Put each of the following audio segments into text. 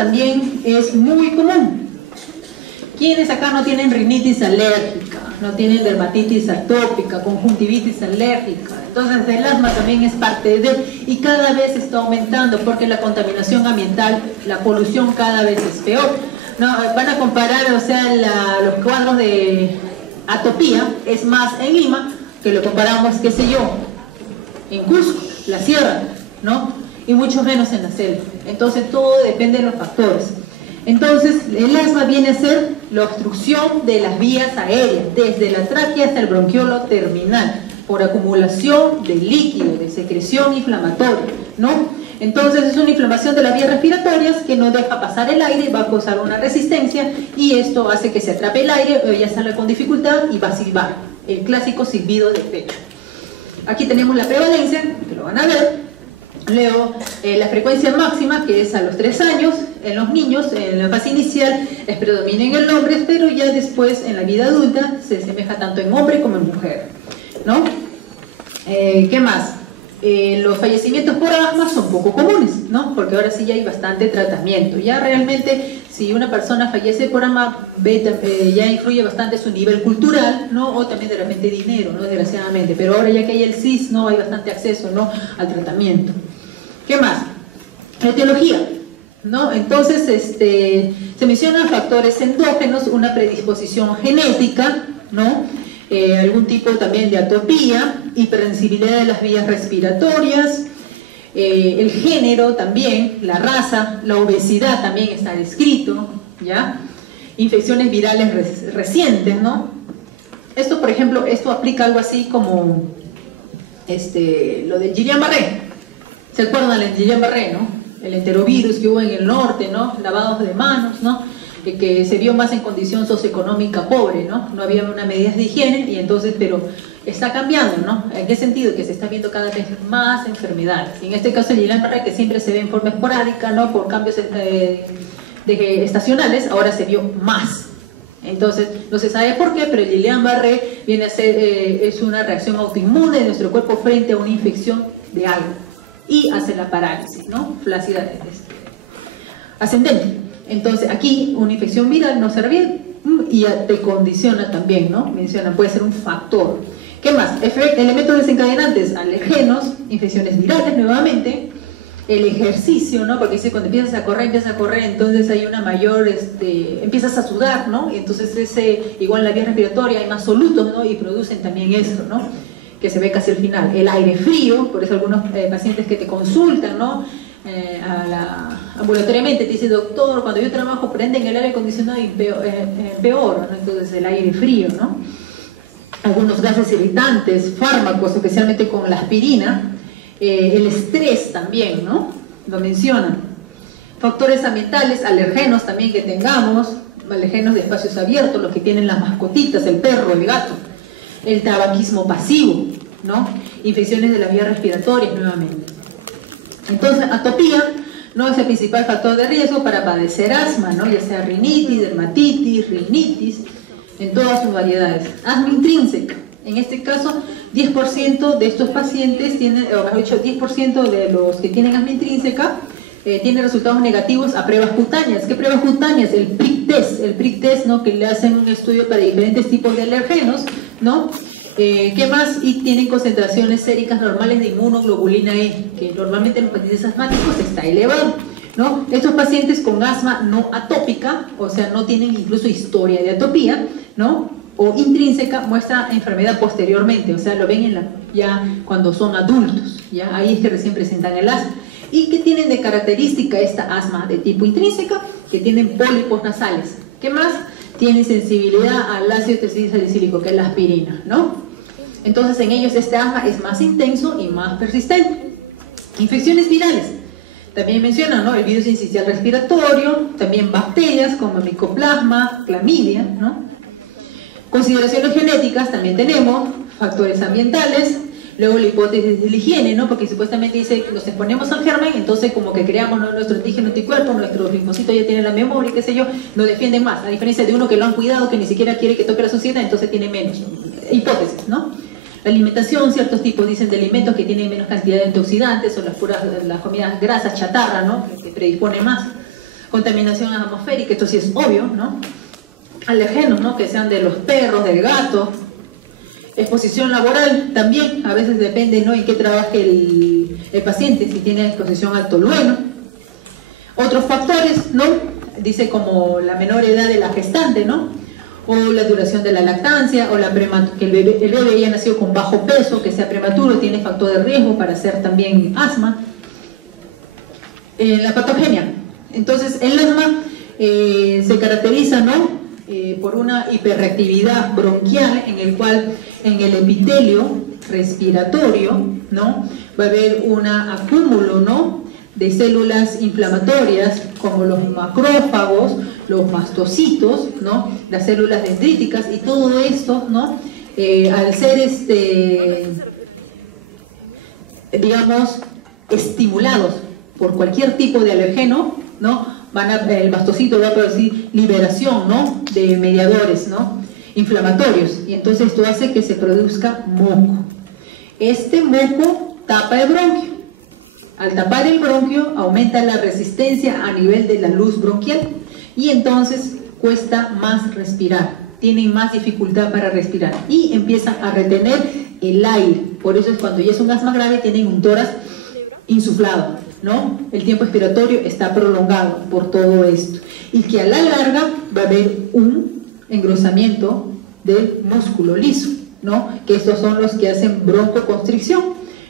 también es muy común. ¿Quiénes acá no tienen rinitis alérgica? No tienen dermatitis atópica, conjuntivitis alérgica. Entonces el asma también es parte de, y cada vez está aumentando porque la contaminación ambiental, la polución cada vez es peor. No, van a comparar, o sea, los cuadros de atopía, es más en Lima, que lo comparamos, qué sé yo, en Cusco, la sierra, ¿no? Y mucho menos en la selva. Entonces todo depende de los factores. Entonces el asma viene a ser la obstrucción de las vías aéreas, desde la tráquea hasta el bronquiolo terminal, por acumulación de líquido, de secreción inflamatoria, ¿no? Entonces es una inflamación de las vías respiratorias que no deja pasar el aire, va a causar una resistencia y esto hace que se atrape el aire, ya sale con dificultad y va a silbar, el clásico silbido del pecho. Aquí tenemos la prevalencia, que lo van a ver. Luego, la frecuencia máxima, que es a los 3 años, en los niños, en la fase inicial, les predomina en el hombre, pero ya después, en la vida adulta, se asemeja tanto en hombre como en mujer, ¿no? ¿Qué más? Los fallecimientos por asma son poco comunes, ¿no? Porque ahora sí ya hay bastante tratamiento. Ya realmente, si una persona fallece por asma, ya influye bastante su nivel cultural, ¿no? O también de repente dinero, ¿no? Desgraciadamente. Pero ahora ya que hay el CIS, ¿no? Hay bastante acceso, ¿no? Al tratamiento. ¿Qué más? La etiología, ¿no? Entonces, se mencionan factores endógenos, una predisposición genética, ¿no? Algún tipo también de atopía, hipersensibilidad de las vías respiratorias, el género también, la raza, la obesidad también está descrito, ¿ya? Infecciones virales recientes, ¿no? Esto, por ejemplo, esto aplica algo así como lo de Guillain-Barré. ¿Se acuerdan del Guillain-Barré, no? El enterovirus que hubo en el norte, ¿no? Lavados de manos, ¿no? Que se vio más en condición socioeconómica pobre, ¿no? No había una medida de higiene y entonces, pero está cambiando, ¿no? ¿En qué sentido? Que se está viendo cada vez más enfermedades. Y en este caso el Guillain-Barré, que siempre se ve en forma esporádica, ¿no? Por cambios estacionales, ahora se vio más. Entonces, no se sabe por qué, pero el Guillain-Barré viene a ser, es una reacción autoinmune de nuestro cuerpo frente a una infección de algo. Y hace la parálisis, ¿no? Flácida ascendente. Entonces, aquí una infección viral no será bien y te condiciona también, ¿no? Menciona, puede ser un factor. ¿Qué más? Elementos desencadenantes, alergenos, infecciones virales nuevamente, el ejercicio, ¿no? Porque dice, cuando empiezas a correr, entonces hay una mayor, empiezas a sudar, ¿no? Entonces igual en la vía respiratoria hay más solutos, ¿no? Y producen también eso, ¿no? Que se ve casi al final. El aire frío, por eso algunos pacientes que te consultan, ¿no? Ambulatoriamente te dice, doctor, cuando yo trabajo prenden el aire acondicionado y peor, ¿no? Entonces el aire frío, ¿no? Algunos gases irritantes, fármacos, especialmente con la aspirina, el estrés también, ¿no? Lo mencionan. Factores ambientales, alergenos también que tengamos, alergenos de espacios abiertos, los que tienen las mascotitas, el perro, el gato, el tabaquismo pasivo, ¿no? Infecciones de las vías respiratorias nuevamente. Entonces, atopía no es el principal factor de riesgo para padecer asma, ¿no? Ya sea rinitis, dermatitis, rinitis, en todas sus variedades. Asma intrínseca. En este caso, 10% de estos pacientes tienen, o mejor dicho, 10% de los que tienen asma intrínseca tienen resultados negativos a pruebas cutáneas. ¿Qué pruebas cutáneas? El prick test, ¿no? Que le hacen un estudio para diferentes tipos de alergenos, ¿no? ¿Qué más? Y tienen concentraciones séricas normales de inmunoglobulina E, que normalmente en los pacientes asmáticos está elevado, ¿no? Estos pacientes con asma no atópica, o sea, no tienen incluso historia de atopía, ¿no? O intrínseca, muestra enfermedad posteriormente, o sea, lo ven ya cuando son adultos, ¿ya? Ahí es que recién presentan el asma. ¿Y qué tienen de característica esta asma de tipo intrínseca? Que tienen pólipos nasales. ¿Qué más? Tienen sensibilidad al ácido tetrasalicílico, que es la aspirina, ¿no? Entonces en ellos este asma es más intenso y más persistente. Infecciones virales. También mencionan, ¿no? El virus incisional respiratorio, también bacterias como micoplasma, clamidia, ¿no? Consideraciones genéticas también tenemos, factores ambientales, luego la hipótesis de la higiene, ¿no? Porque supuestamente dice que nos exponemos al germen, entonces como que creamos, ¿no? Nuestro antígeno anticuerpo, nuestros linfocitos ya tienen la memoria, qué sé yo, nos defienden más, a diferencia de uno que lo han cuidado, que ni siquiera quiere que toque la suciedad, entonces tiene menos. Hipótesis, ¿no? La alimentación, ciertos tipos dicen de alimentos que tienen menos cantidad de antioxidantes, o las comidas grasas, chatarra, ¿no? Que predispone más. Contaminación atmosférica, esto sí es obvio, ¿no? Alergenos, ¿no? Que sean de los perros, del gato. Exposición laboral también, a veces depende, ¿no?, en qué trabaje el paciente, si tiene exposición al tolueno. Otros factores, ¿no? Dice como la menor edad de la gestante, ¿no? O la duración de la lactancia, o que el bebé haya nacido con bajo peso, que sea prematuro, tiene factor de riesgo para hacer también asma. La patogenia. Entonces, el asma se caracteriza, ¿no?, por una hiperreactividad bronquial, en el cual en el epitelio respiratorio, ¿no?, va a haber un acúmulo, ¿no?, de células inflamatorias como los macrófagos, los mastocitos, ¿no?, las células dendríticas, y todo esto, ¿no?, al ser digamos, estimulados por cualquier tipo de alergeno, ¿no?, el mastocito va a producir liberación, ¿no?, de mediadores, ¿no?, inflamatorios, y entonces esto hace que se produzca moco. Este moco tapa el bronquio. Al tapar el bronquio aumenta la resistencia a nivel de la luz bronquial y entonces cuesta más respirar, tienen más dificultad para respirar y empiezan a retener el aire. Por eso es cuando ya es un asma grave, tienen un tórax insuflado, ¿no? El tiempo expiratorio está prolongado por todo esto, y que a la larga va a haber un engrosamiento del músculo liso, ¿no?, que estos son los que hacen broncoconstricción,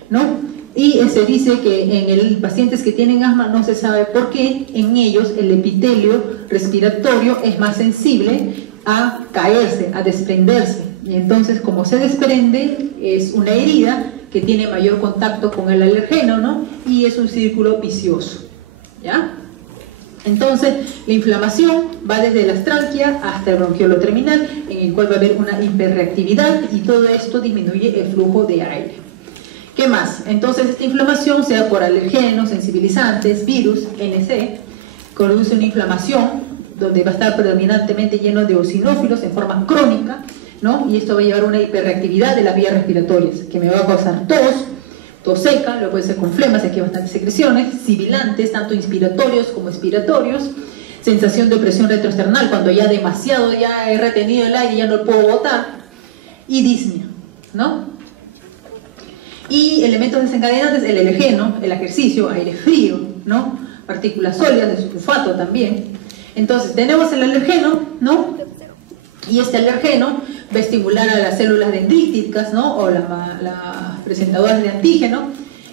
¿no? Y se dice que en pacientes que tienen asma no se sabe por qué, en ellos el epitelio respiratorio es más sensible a caerse, a desprenderse, y entonces como se desprende es una herida que tiene mayor contacto con el alergeno, ¿no?, y es un círculo vicioso, ¿ya? Entonces la inflamación va desde la astranquia hasta el bronquiolo terminal, en el cual va a haber una hiperreactividad, y todo esto disminuye el flujo de aire. ¿Qué más? Entonces esta inflamación, sea por alergenos, sensibilizantes, virus, NC, produce una inflamación donde va a estar predominantemente lleno de eosinófilos en forma crónica, ¿no?, y esto va a llevar a una hiperreactividad de las vías respiratorias, que me va a causar tos seca, luego puede ser con flemas, aquí hay bastantes secreciones, sibilantes, tanto inspiratorios como expiratorios, sensación de opresión retroesternal, cuando ya demasiado ya he retenido el aire y ya no lo puedo botar, y disnea, ¿no? Y elementos desencadenantes, el alergeno, el ejercicio, aire frío, ¿no?, partículas sólidas de sulfato también. Entonces tenemos el alergeno, ¿no?, y este alergeno va a estimular a las células dendríticas, ¿no?, o las presentadoras de antígeno.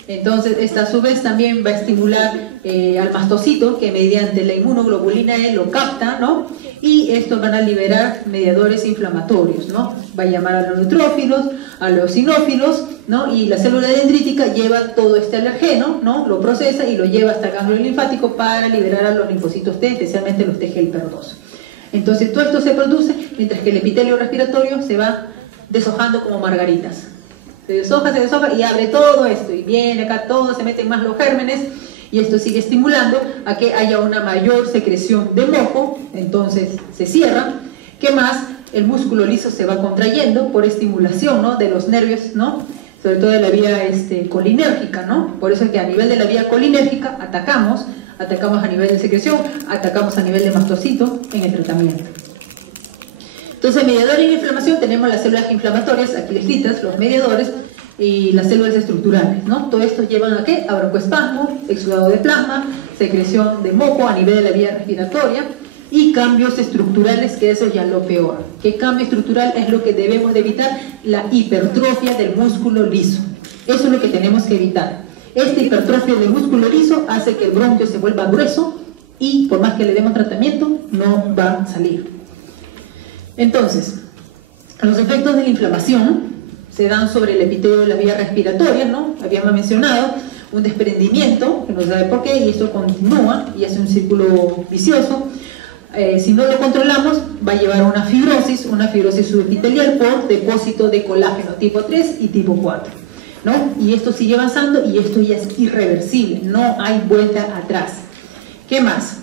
Entonces esta a su vez también va a estimular al mastocito, que mediante la inmunoglobulina E lo capta, ¿no?, y estos van a liberar mediadores inflamatorios, ¿no?, va a llamar a los neutrófilos, a los eosinófilos, ¿no?, y la célula dendrítica lleva todo este alergeno, ¿no?, lo procesa y lo lleva hasta el ganglio linfático para liberar a los linfocitos T, especialmente los T helper 2. Entonces todo esto se produce mientras que el epitelio respiratorio se va deshojando como margaritas. Se deshoja y abre todo esto, y viene acá todo, se meten más los gérmenes, y esto sigue estimulando a que haya una mayor secreción de moco, entonces se cierra. ¿Qué más? El músculo liso se va contrayendo por estimulación, ¿no?, de los nervios, ¿no?, sobre todo de la vía colinérgica, ¿no? Por eso es que a nivel de la vía colinérgica atacamos a nivel de secreción, atacamos a nivel de mastocito en el tratamiento. Entonces, mediadores de inflamación, tenemos las células inflamatorias, aquí descritas, los mediadores, y las células estructurales, ¿no? Todo esto lleva a ¿qué? A broncoespasmo, exudado de plasma, secreción de moco a nivel de la vía respiratoria, y cambios estructurales, que eso ya es lo peor. ¿Qué cambio estructural es lo que debemos de evitar? La hipertrofia del músculo liso. Eso es lo que tenemos que evitar. Esta hipertrofia del músculo liso hace que el bronquio se vuelva grueso y por más que le demos tratamiento, no va a salir. Entonces, los efectos de la inflamación se dan sobre el epitelio de las vías respiratorias, ¿no? Habíamos mencionado un desprendimiento, que no se sabe por qué, y esto continúa y hace un círculo vicioso. Si no lo controlamos, va a llevar a una fibrosis subepitelial por depósito de colágeno tipo 3 y tipo 4, ¿no? Y esto sigue avanzando y esto ya es irreversible, no hay vuelta atrás. ¿Qué más?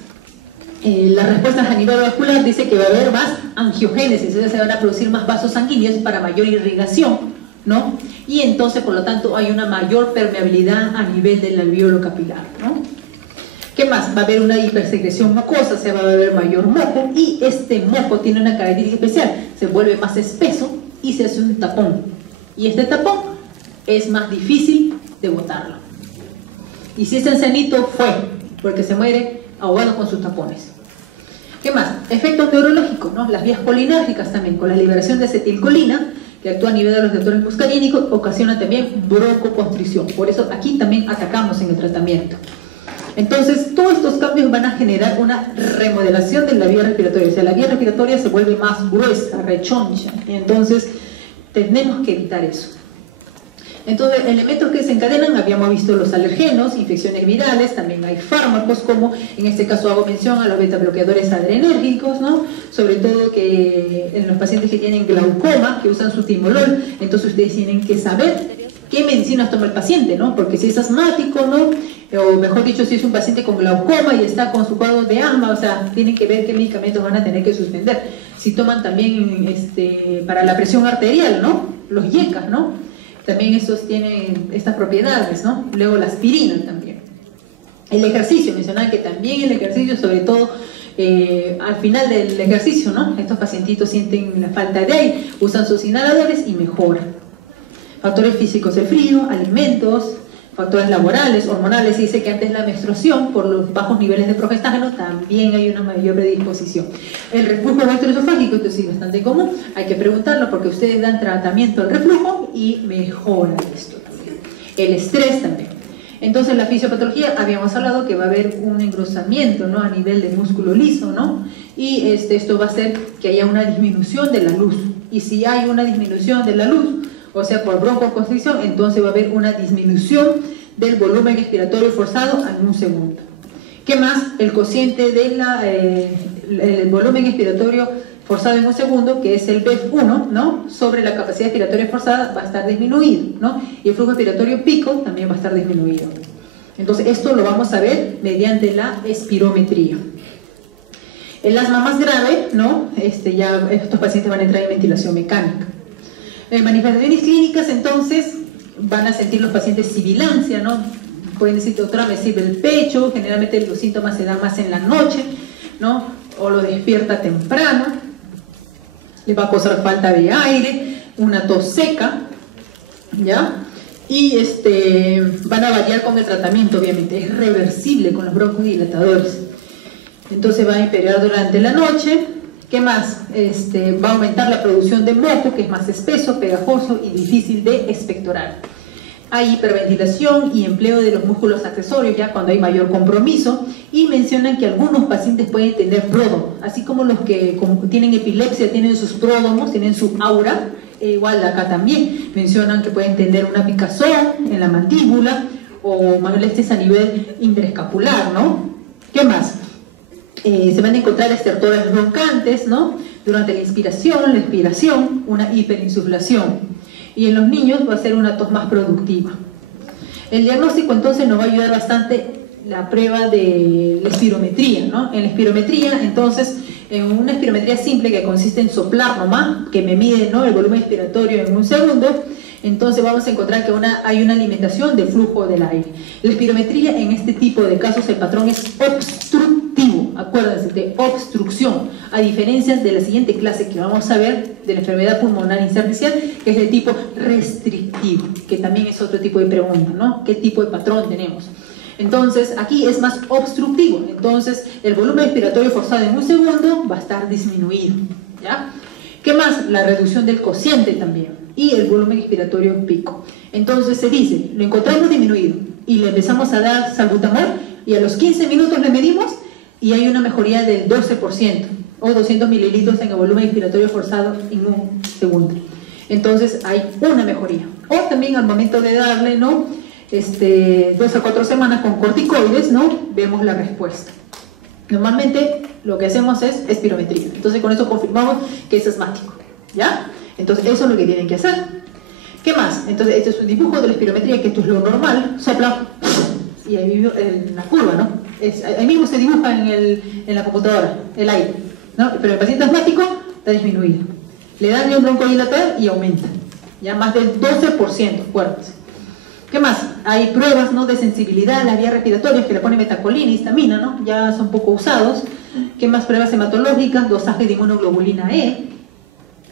Las respuestas a nivel vascular dice que va a haber más angiogénesis, entonces se van a producir más vasos sanguíneos para mayor irrigación, ¿no? Y entonces, por lo tanto, hay una mayor permeabilidad a nivel del alvéolo capilar, ¿no? ¿Qué más? Va a haber una hipersecreción mucosa, va a haber mayor moco, y este moco tiene una característica especial, se vuelve más espeso y se hace un tapón. Y este tapón es más difícil de botarlo. Y si es ancianito, fue, porque se muere ahogado con sus tapones. ¿Qué más? Efectos neurológicos, ¿no? Las vías colinérgicas también, con la liberación de acetilcolina, que actúa a nivel de los receptores muscarínicos, ocasiona también broncoconstricción. Por eso aquí también atacamos en el tratamiento. Entonces, todos estos cambios van a generar una remodelación de la vía respiratoria. O sea, la vía respiratoria se vuelve más gruesa, rechoncha. Entonces, tenemos que evitar eso. Entonces, elementos que desencadenan, habíamos visto los alergenos, infecciones virales, también hay fármacos como, en este caso hago mención a los betabloqueadores adrenérgicos, ¿no? Sobre todo que en los pacientes que tienen glaucoma, que usan su timolol, entonces ustedes tienen que saber qué medicinas toma el paciente, ¿no? Porque si es asmático, ¿no? O mejor dicho, si es un paciente con glaucoma y está con su cuadro de asma, o sea, tienen que ver qué medicamentos van a tener que suspender. Si toman también para la presión arterial, ¿no? Los IECA, ¿no? También estos tienen estas propiedades, ¿no? Luego la aspirina también. El ejercicio, mencionaba que también el ejercicio, sobre todo al final del ejercicio, ¿no? Estos pacientitos sienten la falta de aire, usan sus inhaladores y mejoran. Factores físicos, el frío, alimentos, factores laborales, hormonales. Se dice que antes de la menstruación, por los bajos niveles de progestágeno, también hay una mayor predisposición. El reflujo gastroesofágico, esto sí es bastante común, hay que preguntarlo porque ustedes dan tratamiento al reflujo y mejoran esto también. El estrés también. Entonces, la fisiopatología, habíamos hablado que va a haber un engrosamiento, ¿no? A nivel de músculo liso, ¿no? Y esto va a hacer que haya una disminución de la luz. Y si hay una disminución de la luz, o sea, por broncoconstricción, entonces va a haber una disminución del volumen expiratorio forzado en un segundo. ¿Qué más? El cociente del volumen expiratorio forzado en un segundo, que es el BEF1, ¿no? Sobre la capacidad expiratoria forzada va a estar disminuido, ¿no? Y el flujo expiratorio pico también va a estar disminuido. Entonces, esto lo vamos a ver mediante la espirometría. El asma más grave, ¿no? Ya estos pacientes van a entrar en ventilación mecánica. Manifestaciones clínicas, entonces, van a sentir los pacientes sibilancia, ¿no? Pueden decir, doctora, me sirve el pecho, generalmente los síntomas se dan más en la noche, ¿no? O lo despierta temprano, le va a causar falta de aire, una tos seca, ¿ya? Y van a variar con el tratamiento, obviamente, es reversible con los broncodilatadores. Entonces va a empeorar durante la noche. ¿Qué más? Va a aumentar la producción de moco, que es más espeso, pegajoso y difícil de expectorar. Hay hiperventilación y empleo de los músculos accesorios ya cuando hay mayor compromiso, y mencionan que algunos pacientes pueden tener pródomos, así como los que tienen epilepsia tienen sus pródomos, tienen su aura, igual acá también mencionan que pueden tener una picazón en la mandíbula o molestias a nivel interescapular, ¿no? ¿Qué más? Se van a encontrar estertores roncantes, ¿no? Durante la inspiración, la expiración, una hiperinsuflación. Y en los niños va a ser una tos más productiva. El diagnóstico entonces nos va a ayudar bastante la prueba de la espirometría, ¿no? En la espirometría, entonces, en una espirometría simple que consiste en soplar nomás, que me mide, ¿no? El volumen expiratorio en un segundo, entonces vamos a encontrar que hay una alimentación del flujo del aire. La espirometría en este tipo de casos, el patrón es obstructivo, acuérdense, de obstrucción, a diferencia de la siguiente clase que vamos a ver, de la enfermedad pulmonar intersticial, que es de tipo restrictivo, que también es otro tipo de pregunta, ¿no? ¿Qué tipo de patrón tenemos? Entonces, aquí es más obstructivo, entonces el volumen expiratorio forzado en un segundo va a estar disminuido, ¿ya? ¿Qué más? La reducción del cociente también, y el volumen expiratorio pico. Entonces se dice, lo encontramos disminuido, y le empezamos a dar salbutamol, y a los 15 minutos le medimos, y hay una mejoría del 12%, o 200 mililitros en el volumen expiratorio forzado en un segundo. Entonces hay una mejoría. O también al momento de darle, ¿no? 2 a 4 semanas con corticoides, ¿no? Vemos la respuesta. Normalmente lo que hacemos es espirometría. Entonces con eso confirmamos que es asmático, ¿ya? Entonces eso es lo que tienen que hacer. ¿Qué más? Entonces este es un dibujo de la espirometría, que esto es lo normal, sopla, y ahí en la curva, ¿no? Ahí mismo se dibuja en la computadora, el aire, ¿no? Pero el paciente asmático está disminuido. Le dan un broncodilatador y aumenta, ya más del 12%, fuertes. ¿Qué más? Hay pruebas, ¿no?, de sensibilidad a las vías respiratorias que le pone metacolina y histamina, ¿no? Ya son poco usados. ¿Qué más? Pruebas hematológicas, dosaje de inmunoglobulina E.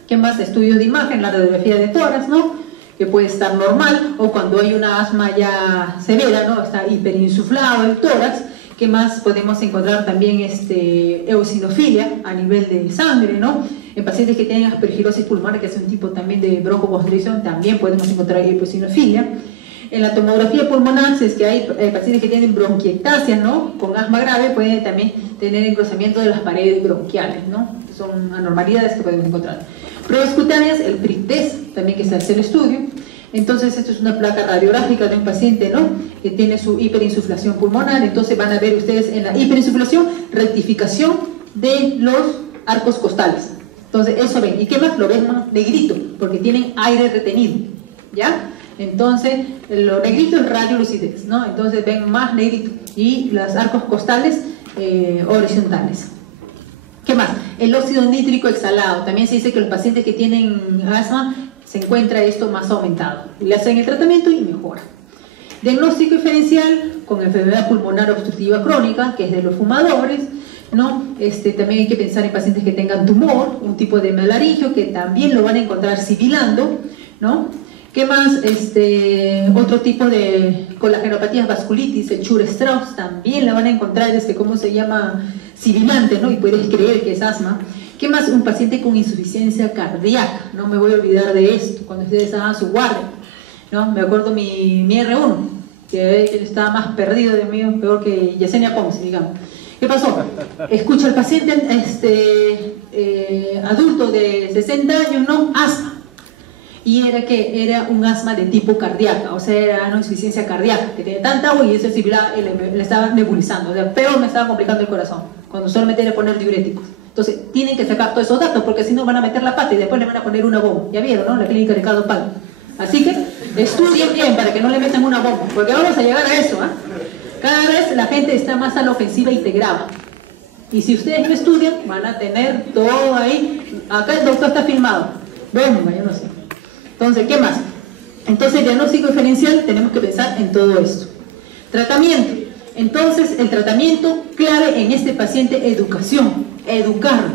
¿Qué más? Estudios de imagen, la radiografía de tórax, ¿no?, que puede estar normal, o cuando hay una asma ya severa, ¿no?, está hiperinsuflado el tórax. ¿Qué más? Podemos encontrar también eosinofilia a nivel de sangre, ¿no? En pacientes que tienen aspergilosis pulmonar, que es un tipo también de broncoconstricción, también podemos encontrar eosinofilia. En la tomografía pulmonar, si es que hay pacientes que tienen bronquiectasia, ¿no?, con asma grave, pueden también tener engrosamiento de las paredes bronquiales, ¿no? Son anormalidades que podemos encontrar. Pruebas cutáneas, el prick test, también que se hace el estudio. Entonces, esto es una placa radiográfica de un paciente, ¿no?, que tiene su hiperinsuflación pulmonar. Entonces van a ver ustedes en la hiperinsuflación rectificación de los arcos costales. Entonces, eso ven. ¿Y qué más? Lo ven más negrito, porque tienen aire retenido, ¿ya? Entonces, lo negrito es radiolucidez, ¿no? Entonces ven más negrito. Y los arcos costales horizontales. ¿Qué más? El óxido nítrico exhalado. También se dice que los pacientes que tienen asma se encuentra esto más aumentado. Le hacen el tratamiento y mejora. Diagnóstico diferencial con enfermedad pulmonar obstructiva crónica, que es de los fumadores, ¿no? También hay que pensar en pacientes que tengan tumor, un tipo de melalingio, que también lo van a encontrar sibilando, ¿no? ¿Qué más? Otro tipo de colagenopatías, vasculitis, el Chur-Strauss, también la van a encontrar, ¿cómo se llama? Sibilante, ¿no? Y puedes creer que es asma. ¿Qué más? Un paciente con insuficiencia cardíaca. No me voy a olvidar de esto, cuando ustedes hagan su guardia, ¿no? Me acuerdo mi R1, que él estaba más perdido de mí, peor que Yesenia Ponce, digamos. ¿Qué pasó? Escucha al paciente adulto de 60 años, ¿no? Asma. Y era un asma de tipo cardíaca, o sea, era una insuficiencia cardíaca, que tenía tanta agua y eso le estaba nebulizando, o sea, peor me estaba complicando el corazón, cuando solamente era poner diuréticos. Entonces, tienen que sacar todos esos datos, porque si no van a meter la pata y después le van a poner una bomba. Ya vieron, ¿no? La clínica Ricardo Palma. Así que, estudien bien para que no le metan una bomba, porque vamos a llegar a eso, ¿eh? Cada vez la gente está más a la ofensiva y te graba. Y si ustedes no estudian, van a tener todo ahí. Acá el doctor está filmado. Bomba, yo no sé. Entonces, ¿qué más? Entonces, diagnóstico diferencial, tenemos que pensar en todo esto. Tratamiento. Entonces, el tratamiento clave en este paciente, educación, educarlo.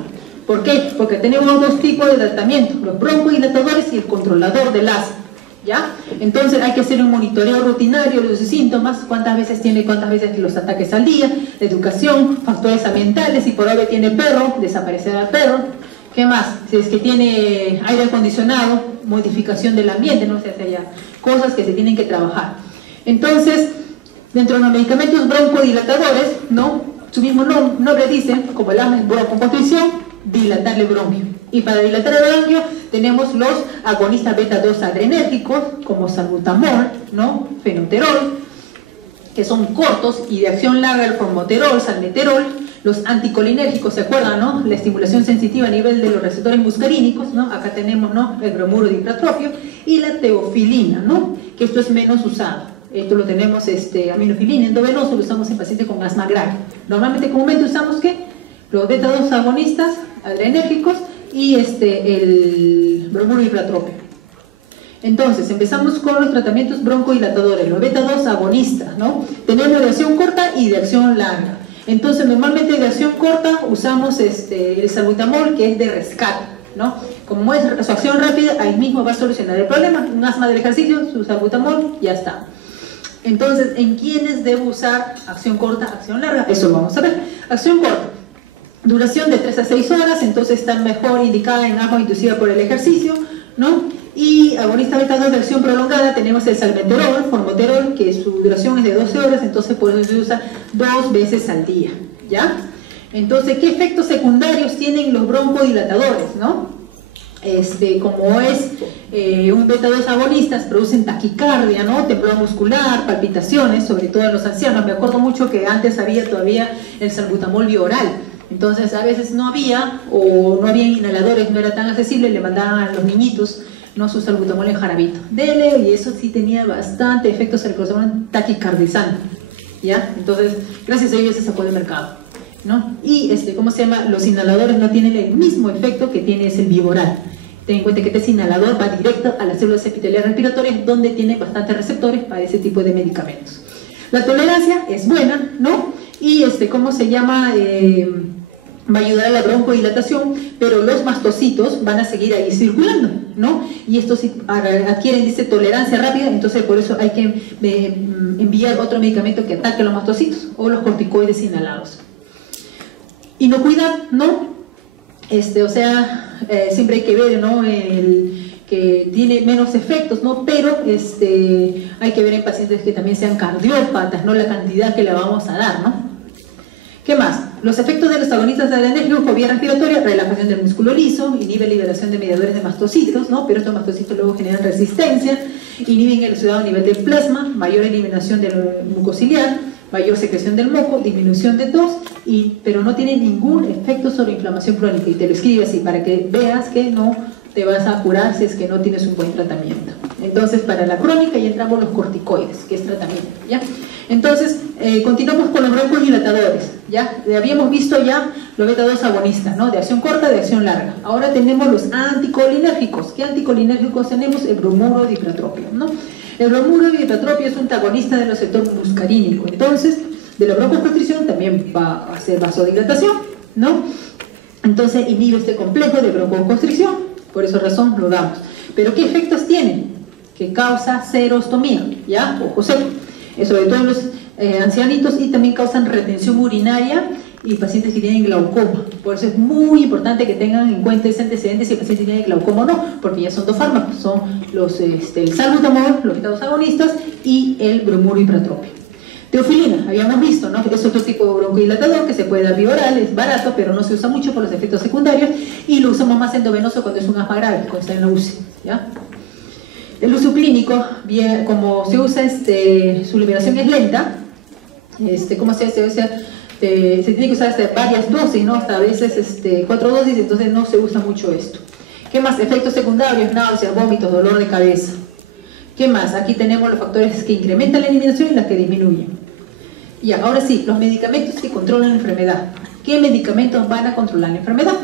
¿Por qué? Porque tenemos dos tipos de tratamiento, los broncodilatadores y el controlador del asma, ¿ya? Entonces, hay que hacer un monitoreo rutinario de sus síntomas, cuántas veces los ataques al día, educación, factores ambientales, si por ahora tiene perro, desaparecer al perro. ¿Qué más? Si es que tiene aire acondicionado, modificación del ambiente, no sé, ya cosas que se tienen que trabajar. Entonces, dentro de los medicamentos broncodilatadores, ¿no? Su mismo nombre dice, como el asma es broncoconstricción, dilatar el bronquio. Y para dilatar el bronquio tenemos los agonistas beta-2 adrenérgicos, como salbutamol, ¿no? Fenoterol, que son cortos, y de acción larga el formoterol, salmeterol. Los anticolinérgicos, ¿se acuerdan, no? La estimulación sensitiva a nivel de los receptores muscarínicos, ¿no? Acá tenemos, ¿no?, el bromuro de hipertrofio, y la teofilina, ¿no?, que esto es menos usado. Esto lo tenemos, aminofilina endovenoso, lo usamos en pacientes con asma grave. Normalmente, comúnmente usamos, ¿qué? Los beta-2 agonistas adrenérgicos y el bromuro de hipertrofio. Entonces, empezamos con los tratamientos broncodilatadores, los beta-2 agonistas, ¿no? Tenemos de acción corta y de acción larga. Entonces, normalmente de acción corta usamos el salbutamol, que es de rescate, ¿no? Como es su acción rápida, ahí mismo va a solucionar el problema. Un asma del ejercicio, su salbutamol, ya está. Entonces, ¿en quiénes debo usar acción corta, acción larga? Eso lo vamos a ver. Acción corta, duración de 3 a 6 horas, entonces está mejor indicada en asma inducida por el ejercicio, ¿no? Y agonista beta-2 de acción prolongada tenemos el salmeterol, formoterol, que su duración es de 12 horas, entonces por eso se usa 2 veces al día, ¿ya? Entonces, ¿qué efectos secundarios tienen los broncodilatadores, no? Como es un beta-2 agonistas, producen taquicardia, ¿no? Temblor muscular, palpitaciones, sobre todo en los ancianos. Me acuerdo mucho que antes había todavía el salbutamol bioral. Entonces, a veces no había, o no había inhaladores, no era tan accesible, le mandaban a los niñitos, no, su salbutamol en jarabito. Dele, y eso sí tenía bastante efectos en el corazón, taquicardizante, ¿ya? Entonces, gracias a ellos se sacó del mercado, ¿no? Y, ¿cómo se llama? Los inhaladores no tienen el mismo efecto que tiene el Viboral. ten en cuenta que este inhalador va directo a las células epiteliales respiratorias, donde tiene bastantes receptores para ese tipo de medicamentos. La tolerancia es buena, ¿no? Y ¿cómo se llama? Va a ayudar a la broncodilatación, pero los mastocitos van a seguir ahí circulando, ¿no? Y estos adquieren, dice, tolerancia rápida, entonces por eso hay que enviar otro medicamento que ataque a los mastocitos, o los corticoides inhalados. Inocuidad, ¿no? Siempre hay que ver, ¿no? Que tiene menos efectos, ¿no? Pero hay que ver en pacientes que también sean cardiópatas, ¿no? La cantidad que le vamos a dar, ¿no? ¿Qué más? Los efectos de los agonistas adrenérgicos por vía respiratoria: relajación del músculo liso, inhibe liberación de mediadores de mastocitos, ¿no? Pero estos mastocitos luego generan resistencia, inhiben el exudado a nivel del plasma, mayor eliminación del mucociliar, mayor secreción del moco, disminución de tos, pero no tiene ningún efecto sobre inflamación crónica. Y te lo escribe así, para que veas que no te vas a curar si es que no tienes un buen tratamiento. Entonces, para la crónica ya entramos los corticoides, que es tratamiento, ¿ya? Entonces, continuamos con los broncodilatadores, ¿ya? Habíamos visto ya los beta-2 agonistas, ¿no? De acción corta, de acción larga. Ahora tenemos los anticolinérgicos. ¿Qué anticolinérgicos tenemos? El bromuro de ipratropio, ¿no? El bromuro de ipratropio es un antagonista del receptor muscarínico. Entonces, de la broncoconstricción también va a hacer vasodilatación, ¿no? Entonces, inhibe este complejo de broncoconstricción, por esa razón lo damos. ¿Pero qué efectos tiene? Que causa serostomía, ¿ya? Ojo seco. Sobre todo en los ancianitos, y también causan retención urinaria y pacientes que tienen glaucoma. Por eso es muy importante que tengan en cuenta ese antecedente si el paciente tiene glaucoma o no, porque ya son dos fármacos, son los, el salbutamol, los beta-2 agonistas, y el bromuro ipratropio. Teofilina, habíamos visto, ¿no? Es otro tipo de broncodilatador que se puede dar vía oral, es barato, pero no se usa mucho por los efectos secundarios, y lo usamos más endovenoso cuando es un asma grave, cuando está en la UCI, ¿ya? El uso clínico, bien, como se usa, su liberación es lenta, ¿cómo se hace? O sea, se tiene que usar varias dosis, ¿no? Hasta a veces 4 dosis, entonces no se usa mucho esto. ¿Qué más? Efectos secundarios: náuseas, vómitos, dolor de cabeza. ¿Qué más? Aquí tenemos los factores que incrementan la eliminación y las que disminuyen. Y ahora sí, los medicamentos que controlan la enfermedad. ¿Qué medicamentos van a controlar la enfermedad?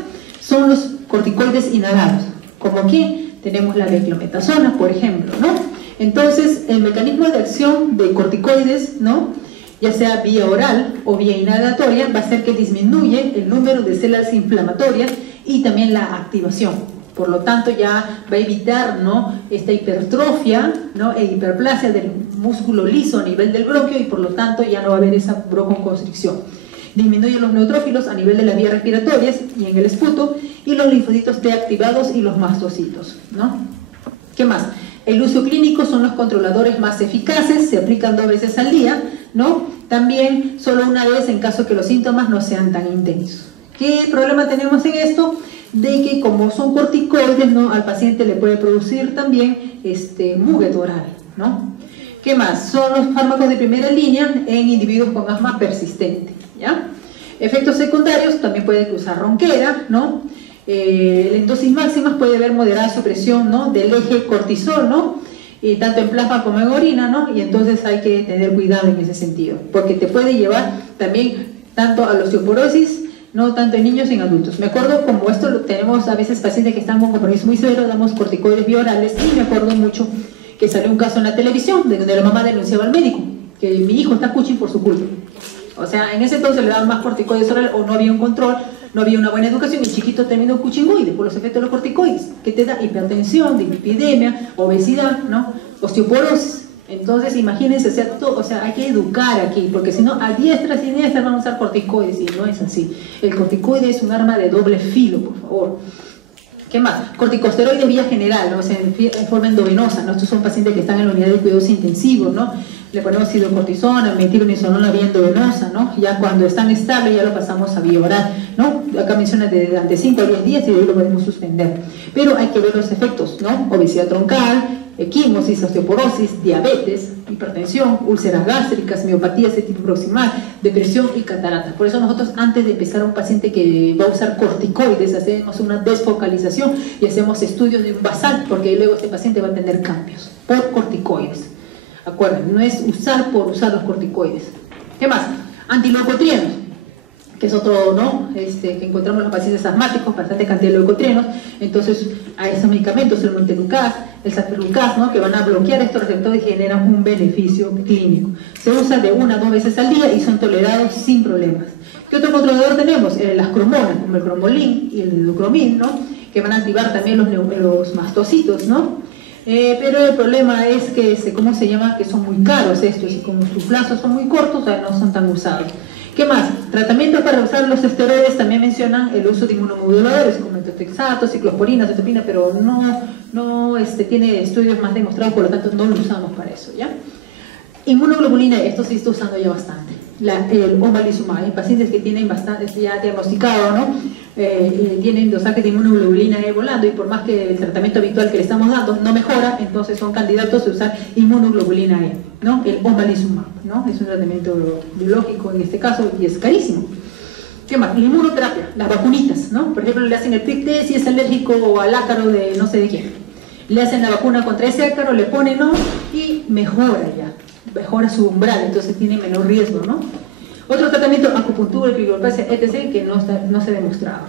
Son los corticoides inhalados. ¿Como aquí? Tenemos la beclometasona, por ejemplo, ¿no? Entonces, el mecanismo de acción de corticoides, ¿no? Ya sea vía oral o vía inhalatoria, va a ser que disminuye el número de células inflamatorias y también la activación. Por lo tanto, ya va a evitar, ¿no? Esta hipertrofia, ¿no? E hiperplasia del músculo liso a nivel del bronquio, y por lo tanto ya no va a haber esa broncoconstricción. Disminuye los neutrófilos a nivel de las vías respiratorias y en el esputo, y los linfocitos T activados y los mastocitos, ¿no? ¿Qué más? El uso clínico son los controladores más eficaces, se aplican 2 veces al día, ¿no? También solo una vez en caso que los síntomas no sean tan intensos. ¿Qué problema tenemos en esto? De que como son corticoides, ¿no? Al paciente le puede producir también muguet oral, ¿no? ¿Qué más? Son los fármacos de primera línea en individuos con asma persistente, ¿ya? Efectos secundarios: también puede causar ronquera, ¿no? En dosis máximas puede haber moderada supresión, ¿no? Del eje cortisol, ¿no? Tanto en plasma como en orina, ¿no? Y entonces hay que tener cuidado en ese sentido, porque te puede llevar también tanto a la osteoporosis, no tanto en niños y en adultos. Me acuerdo, como esto lo tenemos a veces pacientes que están con compromiso muy severo, damos corticoides biorales, y me acuerdo mucho que salió un caso en la televisión de donde la mamá denunciaba al médico que mi hijo está cuchín por su culpa. O sea, en ese entonces le daban más corticoides oral, o no había un control, no había una buena educación, y el chiquito terminó cuchingoide por los efectos de los corticoides, que te da hipertensión, dislipidemia, obesidad, ¿no? Osteoporosis. Entonces, imagínense, o sea, hay que educar aquí, porque si no, a diestra y siniestra van a usar corticoides, y no es así. El corticoide es un arma de doble filo, por favor. ¿Qué más? Corticosteroides vía general, ¿no? O sea, en forma endovenosa, ¿no? Estos son pacientes que están en la unidad de cuidados intensivos, ¿no? Le ponemos hidrocortisona, metilprednisolona vía endovenosa, ¿no? Ya cuando están estables ya lo pasamos a vía oral, ¿no? Acá menciona de durante 5 a 10 días y de ahí lo podemos suspender. Pero hay que ver los efectos, ¿no? Obesidad troncal, equimosis, osteoporosis, diabetes, hipertensión, úlceras gástricas, miopatía de tipo proximal, depresión y cataratas. Por eso nosotros, antes de empezar a un paciente que va a usar corticoides, hacemos una desfocalización y hacemos estudios de un basal, porque luego este paciente va a tener cambios por corticoides. Acuérdense, no es usar por usar los corticoides. ¿Qué más? Antileucotrienos. que es otro, ¿no? Que encontramos en los pacientes asmáticos, bastante cantidad de leucotrienos. Entonces, a esos medicamentos, el montelukast, el saferlukast, ¿no? Que van a bloquear estos receptores y generan un beneficio clínico. Se usa de 1 a 2 veces al día y son tolerados sin problemas. ¿Qué otro controlador tenemos? Las cromonas, como el cromolin y el hidrocromin, ¿no? Que van a activar también los mastocitos, ¿no? Pero el problema es que, ¿cómo se llama? Que son muy caros estos y como sus plazos son muy cortos, o sea, no son tan usados. ¿Qué más? Tratamientos para usar los esteroides también mencionan el uso de inmunomoduladores como metotrexato, ciclosporina, cetopina, pero no tiene estudios más demostrados, por lo tanto no lo usamos para eso, ¿ya? Inmunoglobulina, esto sí está usando ya bastante. El omalizumab, en pacientes que tienen bastante, ya diagnosticado, ¿no? Tienen dosajes de inmunoglobulina volando y por más que el tratamiento habitual que le estamos dando no mejora, entonces son candidatos a usar inmunoglobulina E, ¿no? El omalizumab, ¿no? Es un tratamiento biológico en este caso y es carísimo. ¿Qué más? La inmunoterapia, las vacunitas, ¿no? Por ejemplo, le hacen el PIC-T si es alérgico al ácaro de no sé de quién. Le hacen la vacuna contra ese ácaro, le ponen, ¿no? Y mejora ya. Mejora su umbral, entonces tiene menor riesgo, ¿no? Otro tratamiento, acupuntura, criopraxia, etc., que no se ha demostrado.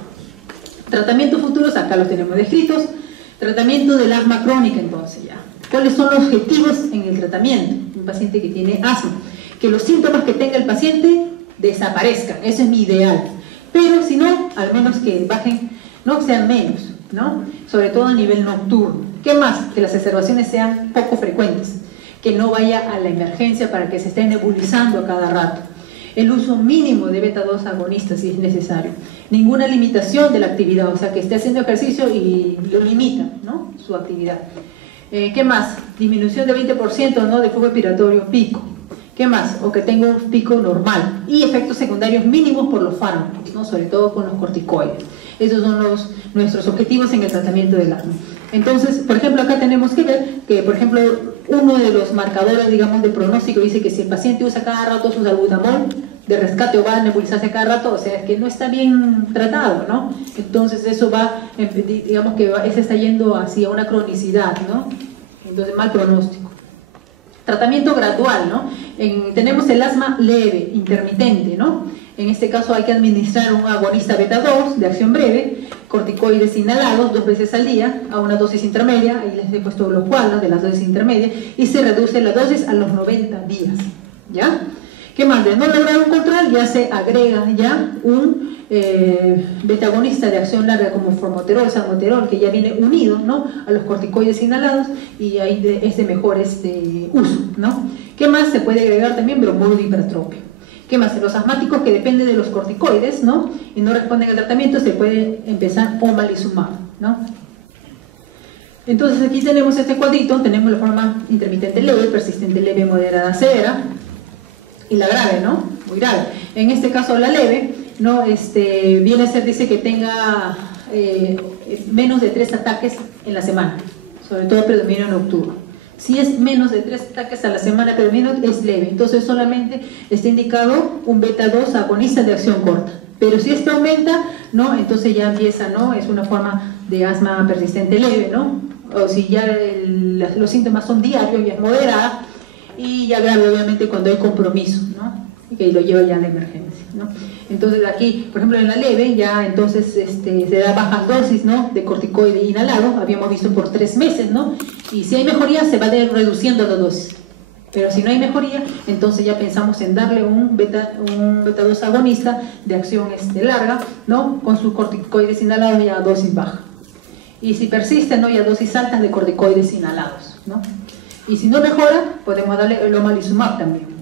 Tratamientos futuros, acá los tenemos descritos. Tratamiento del asma crónica, entonces ya. ¿Cuáles son los objetivos en el tratamiento? Un paciente que tiene asma. Que los síntomas que tenga el paciente desaparezcan, eso es mi ideal. Pero si no, al menos que bajen, no sean menos, ¿no? Sobre todo a nivel nocturno. ¿Qué más? Que las exacerbaciones sean poco frecuentes. Que no vaya a la emergencia para que se esté nebulizando a cada rato. El uso mínimo de beta-2 agonistas si es necesario. Ninguna limitación de la actividad, o sea, que esté haciendo ejercicio y lo limita, ¿no? Su actividad. ¿Qué más? Disminución de 20%, ¿no? De flujo expiratorio pico. ¿Qué más? O que tenga un pico normal. Y efectos secundarios mínimos por los fármacos, ¿no? Sobre todo con los corticoides. Esos son nuestros objetivos en el tratamiento del asma. Entonces, por ejemplo, acá tenemos que ver que, por ejemplo, uno de los marcadores, digamos, de pronóstico dice que si el paciente usa cada rato su salbutamol de rescate o va a nebulizarse cada rato, o sea, que no está bien tratado, ¿no? Entonces eso va, digamos que ese está yendo hacia una cronicidad, ¿no? Entonces, mal pronóstico. Tratamiento gradual, ¿no? Tenemos el asma leve, intermitente, ¿no? En este caso hay que administrar un agonista beta-2 de acción breve, corticoides inhalados 2 veces al día a una dosis intermedia, ahí les he puesto los cuadros de las dosis intermedias, y se reduce la dosis a los 90 días, ¿ya? ¿Qué más? De no lograr un control ya se agrega ya un beta-agonista de acción larga como formoterol, salmoterol, que ya viene unido, ¿no? A los corticoides inhalados y ahí es de mejor uso, ¿no? ¿Qué más? Se puede agregar también bromuro de hipertropia. ¿Qué más? Los asmáticos que dependen de los corticoides, ¿no? Y no responden al tratamiento, se puede empezar omalizumab, ¿no? Entonces aquí tenemos este cuadrito, tenemos la forma intermitente leve, persistente leve, moderada, severa, y la grave, ¿no? Muy grave. En este caso la leve, ¿no? Viene a ser, dice que tenga menos de 3 ataques en la semana, sobre todo predominio nocturno. Si es menos de 3 ataques a la semana predominio es leve, entonces solamente está indicado un beta-2 agonista de acción corta. Pero si esto aumenta, ¿no? Entonces ya empieza, ¿no? Es una forma de asma persistente leve, ¿no? O si ya los síntomas son diarios, ya es moderada, y ya grave obviamente cuando hay compromiso, ¿no? Y que lo lleva ya a la emergencia, ¿no? Entonces aquí, por ejemplo en la leve, ya entonces se da baja dosis, ¿no? De corticoide inhalado, habíamos visto por 3 meses, ¿no? Y si hay mejoría se va reduciendo la dosis. Pero si no hay mejoría, entonces ya pensamos en darle un beta-2 agonista de acción larga, ¿no? Con sus corticoides inhalados ya a dosis baja. Y si persiste, ¿no? Ya dosis altas de corticoides inhalados, ¿no? Y si no mejora, podemos darle el omalizumab también.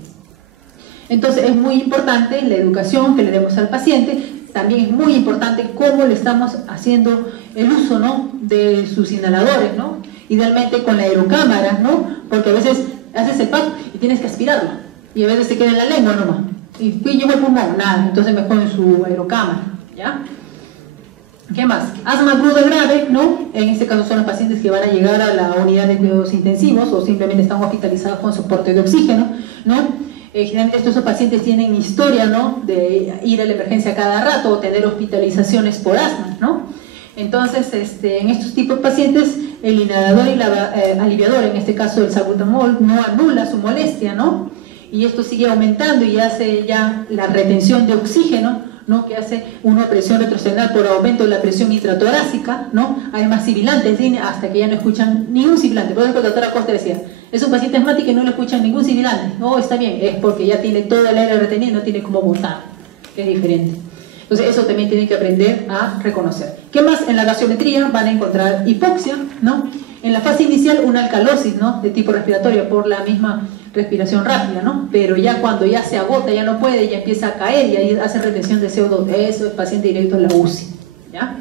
Entonces es muy importante la educación que le demos al paciente, también es muy importante cómo le estamos haciendo el uso, ¿no? De sus inhaladores, ¿no? Idealmente con la aerocámara, ¿no? Porque a veces haces el pack y tienes que aspirarlo, y a veces se queda en la lengua nomás, y llevo el pulmón, nada, entonces mejor en su aerocámara, ¿ya? ¿Qué más? Asma aguda grave, ¿no? En este caso son los pacientes que van a llegar a la unidad de cuidados intensivos o simplemente están hospitalizados con soporte de oxígeno, ¿no? Generalmente estos pacientes tienen historia, ¿no? De ir a la emergencia cada rato o tener hospitalizaciones por asma, ¿no? Entonces, en estos tipos de pacientes, el inhalador y la aliviador, en este caso el salbutamol, no anula su molestia, ¿no? Y esto sigue aumentando y hace ya la retención de oxígeno, ¿no? Que hace una presión retrosternal por aumento de la presión intratorácica, ¿no? Además sibilantes, hasta que ya no escuchan ningún sibilante. Por eso el doctor Acosta decía, es un paciente asmático y no le escuchan ningún sibilante. No, está bien, es porque ya tiene todo el aire retenido y no tiene cómo botar, que es diferente. Entonces eso también tienen que aprender a reconocer. ¿Qué más? En la gasometría van a encontrar hipoxia, ¿no? En la fase inicial una alcalosis, ¿no? De tipo respiratorio por la misma respiración rápida, ¿no? Pero ya cuando ya se agota, ya no puede, ya empieza a caer y ahí hace retención de CO2. Eso es paciente directo a la UCI, ¿ya?